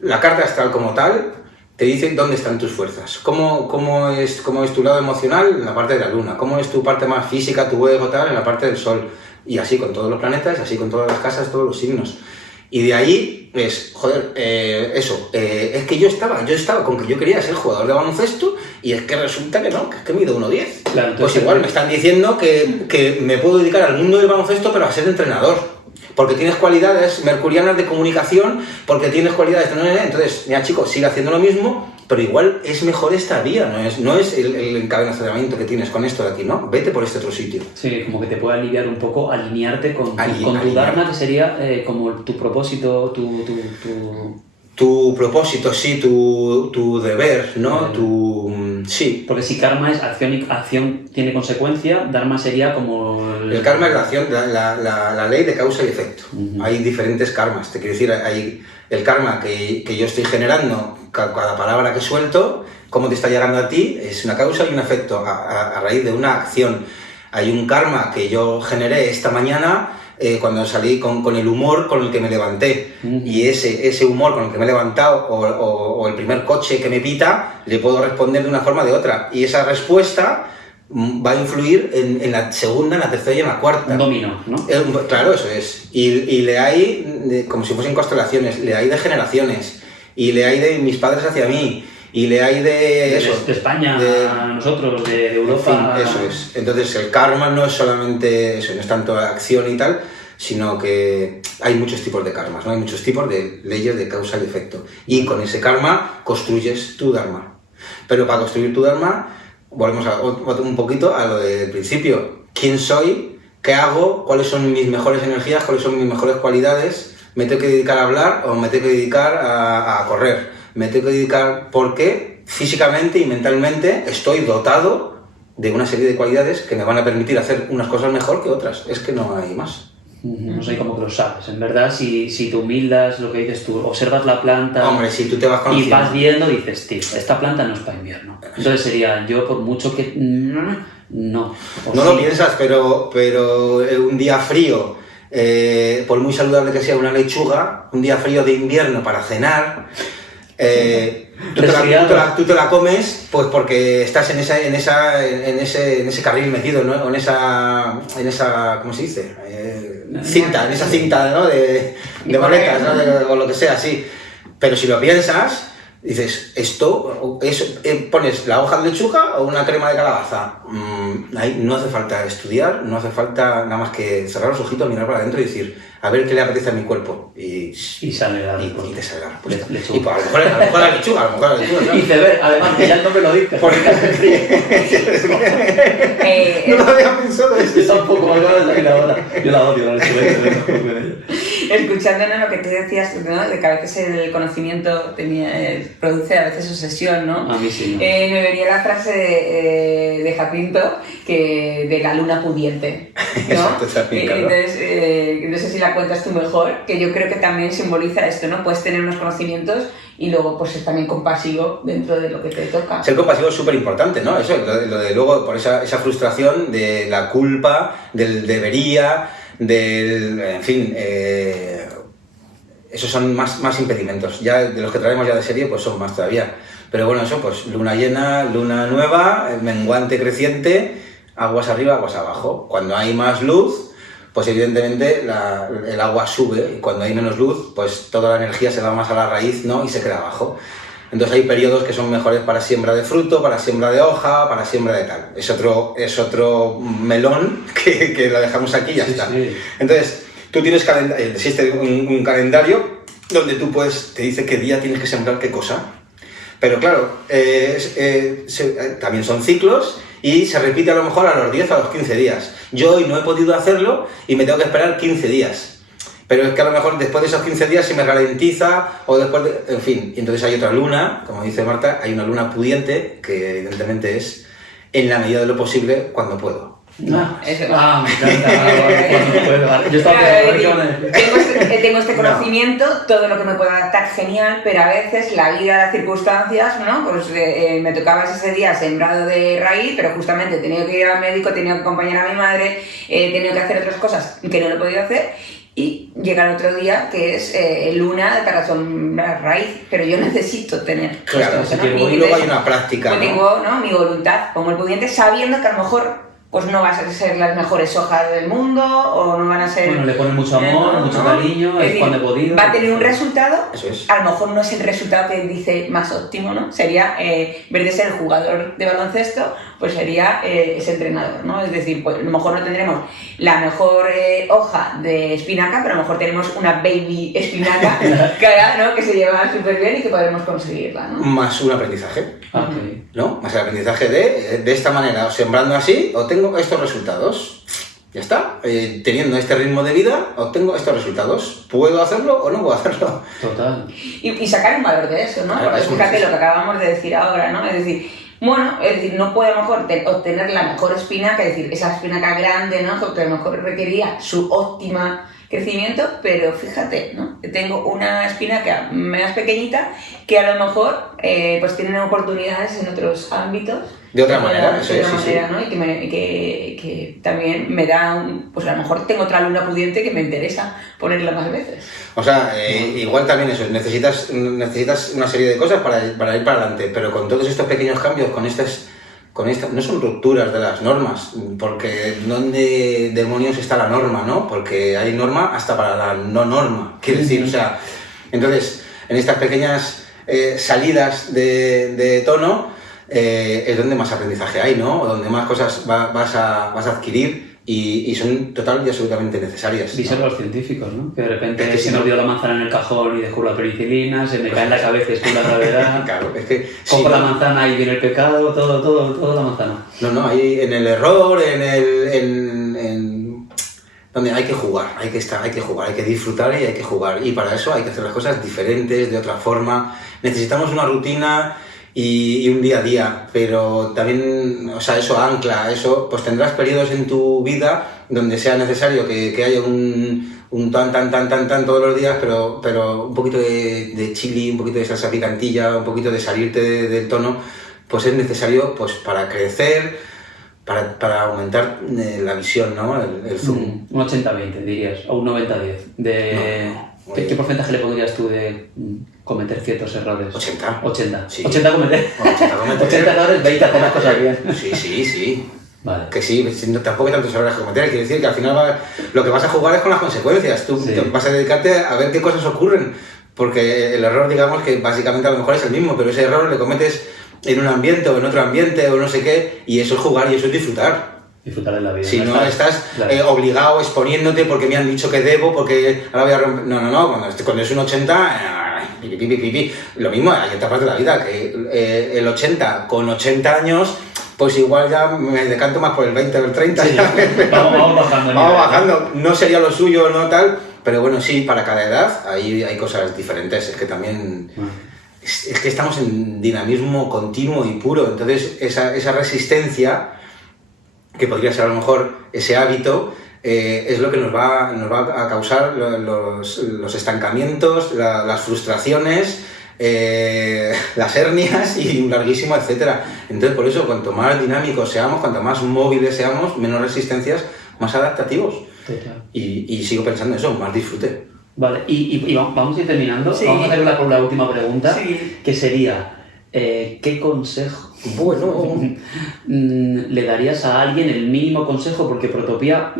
la carta astral como tal te dice dónde están tus fuerzas, cómo es tu lado emocional en la parte de la luna, cómo es tu parte más física, tu ego, tal, en la parte del sol. Y así con todos los planetas, así con todas las casas, todos los signos. Y de ahí es, es que yo estaba con que yo quería ser jugador de baloncesto y es que resulta que no, que es que mido 1,10. Claro, pues igual me están diciendo que me puedo dedicar al mundo del baloncesto pero a ser entrenador. Porque tienes cualidades mercurianas de comunicación, porque tienes cualidades... Entonces, mira chicos, sigue haciendo lo mismo, pero igual es mejor esta vía, no es el encadenamiento que tienes con esto de aquí, ¿no? Vete por este otro sitio. Sí, como que te puede aliviar un poco, alinearte con tu dharma, que sería como tu propósito, tu propósito, sí, tu deber, ¿no? Sí. Porque si karma es acción tiene consecuencia, dharma sería como... El karma es la acción, la ley de causa y efecto. Uh-huh. Hay diferentes karmas, te quiero decir, hay el karma que yo estoy generando, cada palabra que suelto, cómo te está llegando a ti, es una causa y un efecto a raíz de una acción. Hay un karma que yo generé esta mañana cuando salí con el humor con el que me levanté. Y ese humor con el que me he levantado o el primer coche que me pita, le puedo responder de una forma o de otra. Y esa respuesta va a influir en la segunda, en la tercera y en la cuarta. Un dominó, ¿no? Claro, eso es. Y le hay, como si fuesen constelaciones, le hay de generaciones. Y le hay de mis padres hacia mí. Y le hay de eso. De España a nosotros, de Europa. En fin, eso es. Entonces el karma no es solamente eso, no es tanto acción y tal, sino que hay muchos tipos de karmas, ¿no? Hay muchos tipos de leyes de causa y efecto. Y con ese karma construyes tu dharma. Pero para construir tu dharma, volvemos un poquito a lo del principio. ¿Quién soy? ¿Qué hago? ¿Cuáles son mis mejores energías? ¿Cuáles son mis mejores cualidades? ¿Me tengo que dedicar a hablar o me tengo que dedicar a correr? Me tengo que dedicar porque físicamente y mentalmente estoy dotado de una serie de cualidades que me van a permitir hacer unas cosas mejor que otras. Es que no hay más. No sé cómo que lo sabes. En verdad, si te humildas, lo que dices tú, observas la planta. Hombre, si tú te vas conociendo. Y vas viendo, dices, tío, esta planta no es para invierno. Entonces sería, yo por mucho que... No. No lo piensas, pero un día frío, por muy saludable que sea una lechuga, un día frío de invierno para cenar... tú te la comes pues porque estás en ese carril metido, ¿no? En esa ¿cómo se dice? En esa cinta, ¿no? de maletas, ¿no? O lo que sea, sí. Pero si lo piensas, dices, esto es, pones la hoja de lechuga o una crema de calabaza. Ahí no hace falta estudiar, no hace falta nada más que cerrar los ojitos, mirar para adentro y decir, a ver qué le apetece a mi cuerpo. Y sale la respuesta. Y te sale la respuesta. Y pues, a lo mejor la lechuga, ¿no? Y te ver, además que ya el nombre lo dice. No lo había pensado eso. Yo tampoco, yo la odio, la lechuga. Escuchándonos lo que tú decías, ¿no? De que a veces el conocimiento produce a veces obsesión, ¿no? A mí sí, ¿no? Me venía la frase de Jacinto, de la luna pudiente, ¿no? Exacto, también, claro. Entonces, no sé si la cuentas tú mejor, que yo creo que también simboliza esto, ¿no? Puedes tener unos conocimientos y luego pues ser también compasivo dentro de lo que te toca. Ser compasivo es súper importante, ¿no? Eso, lo de luego, por esa frustración de la culpa, del debería, en fin, esos son más impedimentos. Ya de los que traemos ya de serie, pues son más todavía. Pero bueno, eso, pues luna llena, luna nueva, menguante creciente, aguas arriba, aguas abajo. Cuando hay más luz, pues evidentemente el agua sube, y cuando hay menos luz, pues toda la energía se va más a la raíz, ¿no? Y se queda abajo. Entonces hay periodos que son mejores para siembra de fruto, para siembra de hoja, para siembra de tal. Es otro melón que lo dejamos aquí y ya está. Sí. Entonces, tú tienes existe un calendario donde tú te dice qué día tienes que sembrar qué cosa. Pero claro, también son ciclos y se repite a lo mejor a los 10 o a los 15 días. Yo hoy no he podido hacerlo y me tengo que esperar 15 días. Pero es que a lo mejor después de esos 15 días se me ralentiza o después de... En fin, y entonces hay otra luna, como dice Marta, hay una luna pudiente que evidentemente es en la medida de lo posible cuando puedo. Me encanta. Cuando puedo. Yo estaba tengo este conocimiento, todo lo que me pueda adaptar, genial, pero a veces la vida, las circunstancias, ¿no? Pues me tocaba ese día sembrado de raíz, pero justamente he tenido que ir al médico, he tenido que acompañar a mi madre, he tenido que hacer otras cosas que no lo he podido hacer. Y llega el otro día, que es luna para sombrar raíz, pero yo necesito tener... Claro, esto, ¿no? Y luego hay una práctica, pues tengo, ¿no? Mi voluntad, como el pudiente, sabiendo que a lo mejor pues no van a ser las mejores hojas del mundo, o no van a ser... Bueno, le ponen mucho amor, mucho cariño, es cuando he podido... Va a tener un resultado, eso es. A lo mejor no es el resultado que dice más óptimo, ¿no? Sería, en vez de ser el jugador de baloncesto, pues sería ese entrenador, ¿no? Es decir, pues a lo mejor no tendremos la mejor hoja de espinaca, pero a lo mejor tenemos una baby espinaca, ¿no? Que se lleva súper bien y que podremos conseguirla, ¿no? Más un aprendizaje, okay. ¿no? Más el aprendizaje de esta manera, o sembrando así, o tengo estos resultados. Ya está, teniendo este ritmo de vida, obtengo estos resultados. ¿Puedo hacerlo o no puedo hacerlo? Total. Y sacar un valor de eso, ¿no? Claro, porque fíjate lo que acabamos de decir ahora, ¿no? Es decir, no puedo a lo mejor obtener la mejor espinaca, es decir, esa espinaca grande, ¿no? Que a lo mejor requería su óptima crecimiento, pero fíjate, ¿no? Tengo una espina más pequeñita que a lo mejor pues tienen oportunidades en otros ámbitos. De otra manera, eso es. De otra manera, ¿no? Y que también me da, pues a lo mejor tengo otra luna pudiente que me interesa ponerla más veces. O sea, igual también eso, necesitas una serie de cosas para ir para adelante, pero con todos estos pequeños cambios, con estas, no son rupturas de las normas, porque ¿dónde demonios está la norma, no? Porque hay norma hasta para la no norma, quiero decir, o sea, entonces, en estas pequeñas salidas de tono, es donde más aprendizaje hay, ¿no? O donde más cosas vas a adquirir y son total y absolutamente necesarias. Dicen los científicos, ¿no? Que de repente se me olvidó la manzana en el cajón y dejo la penicilina, se me cae en la cabeza y estoy la gravedad. Claro, es que... Cojo la manzana y viene el pecado, todo la manzana. No, ahí en el error, donde hay que jugar, hay que jugar, hay que disfrutar y hay que jugar. Y para eso hay que hacer las cosas diferentes, de otra forma. Necesitamos una rutina y un día a día, pero también, o sea, eso ancla, eso, pues tendrás periodos en tu vida donde sea necesario que haya un tan todos los días, pero un poquito de chili, un poquito de salsa picantilla, un poquito de salirte del tono, pues es necesario pues para crecer, para aumentar la visión, ¿no? El zoom. Un 80-20 dirías, o un 90-10. ¿Qué porcentaje le pondrías tú de cometer ciertos errores? 80. 80. Sí. 80 cometer. 80 errores, 20 hacer las cosas bien. Sí. Vale. Que sí, tampoco hay tantos errores que cometer. Quiere decir que al final lo que vas a jugar es con las consecuencias. Tú vas a dedicarte a ver qué cosas ocurren. Porque el error, digamos, que básicamente a lo mejor es el mismo, pero ese error le cometes en un ambiente o en otro ambiente o no sé qué, y eso es jugar y eso es disfrutar. Disfrutar de la vida. Si no estás obligado, exponiéndote porque me han dicho que debo, porque ahora voy a romper... No, cuando es un 80, lo mismo, hay etapas de la vida, que el 80 con 80 años, pues igual ya me decanto más por el 20 o el 30. Sí, vamos bajando. Vamos bajando, no sería lo suyo, no tal, pero bueno, sí, para cada edad ahí hay cosas diferentes, es que también... Es que estamos en dinamismo continuo y puro, entonces esa resistencia, que podría ser a lo mejor ese hábito, es lo que nos va a causar los estancamientos, las frustraciones, las hernias y un larguísimo etcétera. Entonces por eso cuanto más dinámicos seamos, cuanto más móviles seamos, menos resistencias, más adaptativos. Y sigo pensando eso, más disfrute. Vale, y vamos a ir terminando. Sí. Vamos a hacer la última pregunta, sí. Que sería, ¿qué consejo le darías a alguien, el mínimo consejo? Porque protopía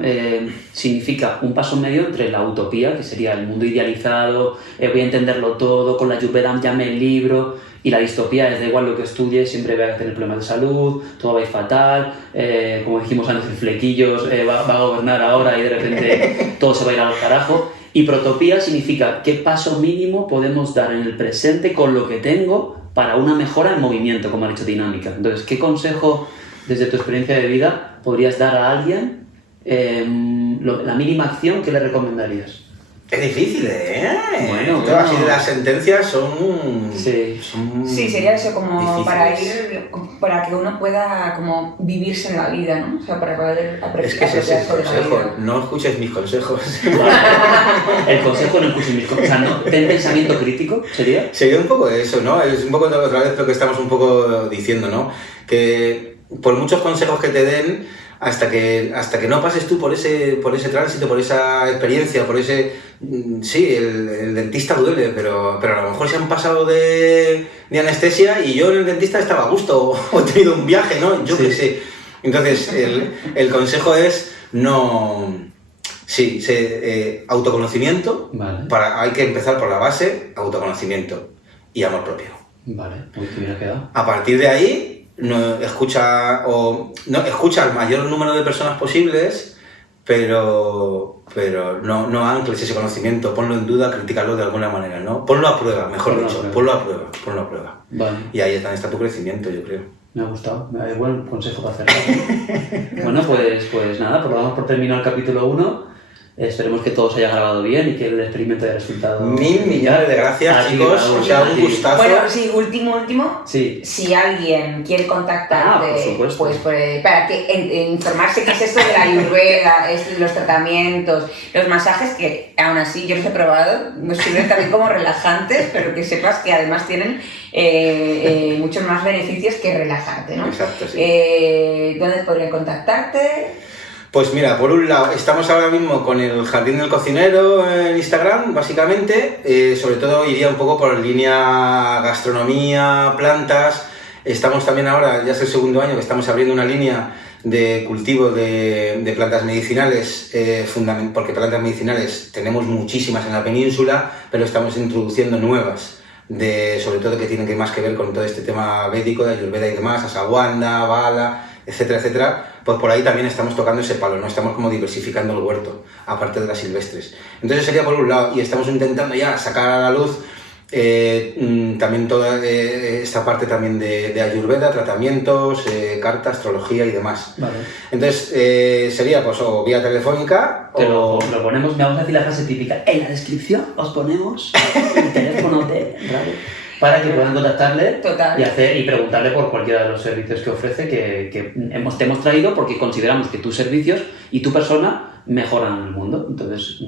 significa un paso medio entre la utopía, que sería el mundo idealizado, voy a entenderlo todo, con la Ayurveda ya me libro, y la distopía es da igual lo que estudies, siempre voy a tener problemas de salud, todo va a ir fatal, como dijimos antes, el flequillos va a gobernar ahora y de repente todo se va a ir al carajo. Y protopía significa qué paso mínimo podemos dar en el presente con lo que tengo para una mejora en movimiento, como ha dicho Dinámica. Entonces, ¿qué consejo desde tu experiencia de vida podrías dar a alguien? La mínima acción que le recomendarías. Es difícil, ¿eh? Bueno, así las sentencias son... Sí, sería eso como difíciles. para que uno pueda como vivirse en la vida, ¿no? O sea, para poder aprender. Es que ese es el consejo, no escuches mis consejos. El consejo no escuches mis consejos, o sea, no, ten pensamiento crítico, ¿sería? Sería un poco eso, ¿no? Es un poco otra vez lo que estamos un poco diciendo, ¿no? Que por muchos consejos que te den, hasta que no pases tú por ese tránsito, por esa experiencia, por ese... Sí, el dentista duele, pero a lo mejor se han pasado de anestesia y yo en el dentista estaba a gusto, o he tenido un viaje, ¿no? Yo qué sé. Entonces, el consejo es no... Sí, autoconocimiento. Vale. Hay que empezar por la base, autoconocimiento y amor propio. Vale, muy te hubiera quedado. A partir de ahí... escucha al mayor número de personas posibles, pero no ancles ese conocimiento, ponlo en duda, critícalo de alguna manera, ¿no? Ponlo a prueba, ponlo a prueba. Vale. Y ahí está tu crecimiento, yo creo. Me ha gustado, me da buen consejo para hacerlo. Bueno, pues nada, pues lo damos por terminado el capítulo 1. Esperemos que todo se haya grabado bien y que el experimento haya resultado... 1000 millones de gracias, chicos. O sea, un gustazo. Bueno, sí, último. Sí. Si alguien quiere contactarte, por supuesto. pues para que informarse qué es esto de la ayurveda, los tratamientos, los masajes, que aún así yo los he probado, me sirven también como relajantes, pero que sepas que además tienen muchos más beneficios que relajarte, ¿no? Exacto, sí. ¿Dónde podrían contactarte? Pues mira, por un lado, estamos ahora mismo con el Jardín del Cocinero en Instagram, básicamente. Sobre todo iría un poco por línea gastronomía, plantas. Estamos también ahora, ya es el segundo año que estamos abriendo una línea de cultivo de plantas medicinales, porque plantas medicinales tenemos muchísimas en la península, pero estamos introduciendo nuevas, sobre todo que tienen más que ver con todo este tema védico, de ayurveda y demás, ashwagandha, bala, etcétera, etcétera. Pues por ahí también estamos tocando ese palo, ¿no? Estamos como diversificando el huerto, aparte de las silvestres. Entonces sería por un lado, y estamos intentando ya sacar a la luz también toda esta parte también de ayurveda, tratamientos, carta, astrología y demás. Vale. Entonces sería pues o vía telefónica Lo ponemos, me vamos a decir la frase típica, en la descripción os ponemos el teléfono de Radio para que puedan contactarle. Total. y preguntarle por cualquiera de los servicios que ofrece que te hemos traído porque consideramos que tus servicios y tu persona mejoran el mundo. Entonces,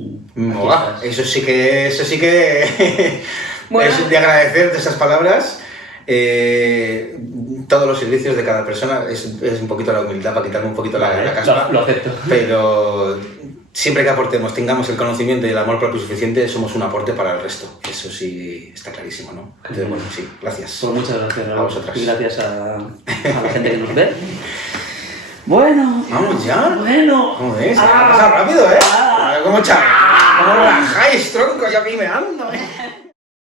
eso sí que Bueno. es de agradecer esas palabras. Todos los servicios de cada persona es un poquito la humildad para quitarme un poquito la caspa. Lo acepto. Pero siempre que aportemos, tengamos el conocimiento y el amor propio suficiente, somos un aporte para el resto. Eso sí está clarísimo, ¿no? Entonces, bueno, sí, gracias. Pues muchas gracias a vosotras. Y gracias a la gente que nos ve. Bueno. Vamos ya. Bueno. Joder, se ha pasado rápido, ¿eh? ¿Cómo relajáis, tronco? Yo aquí me ando, ¿eh?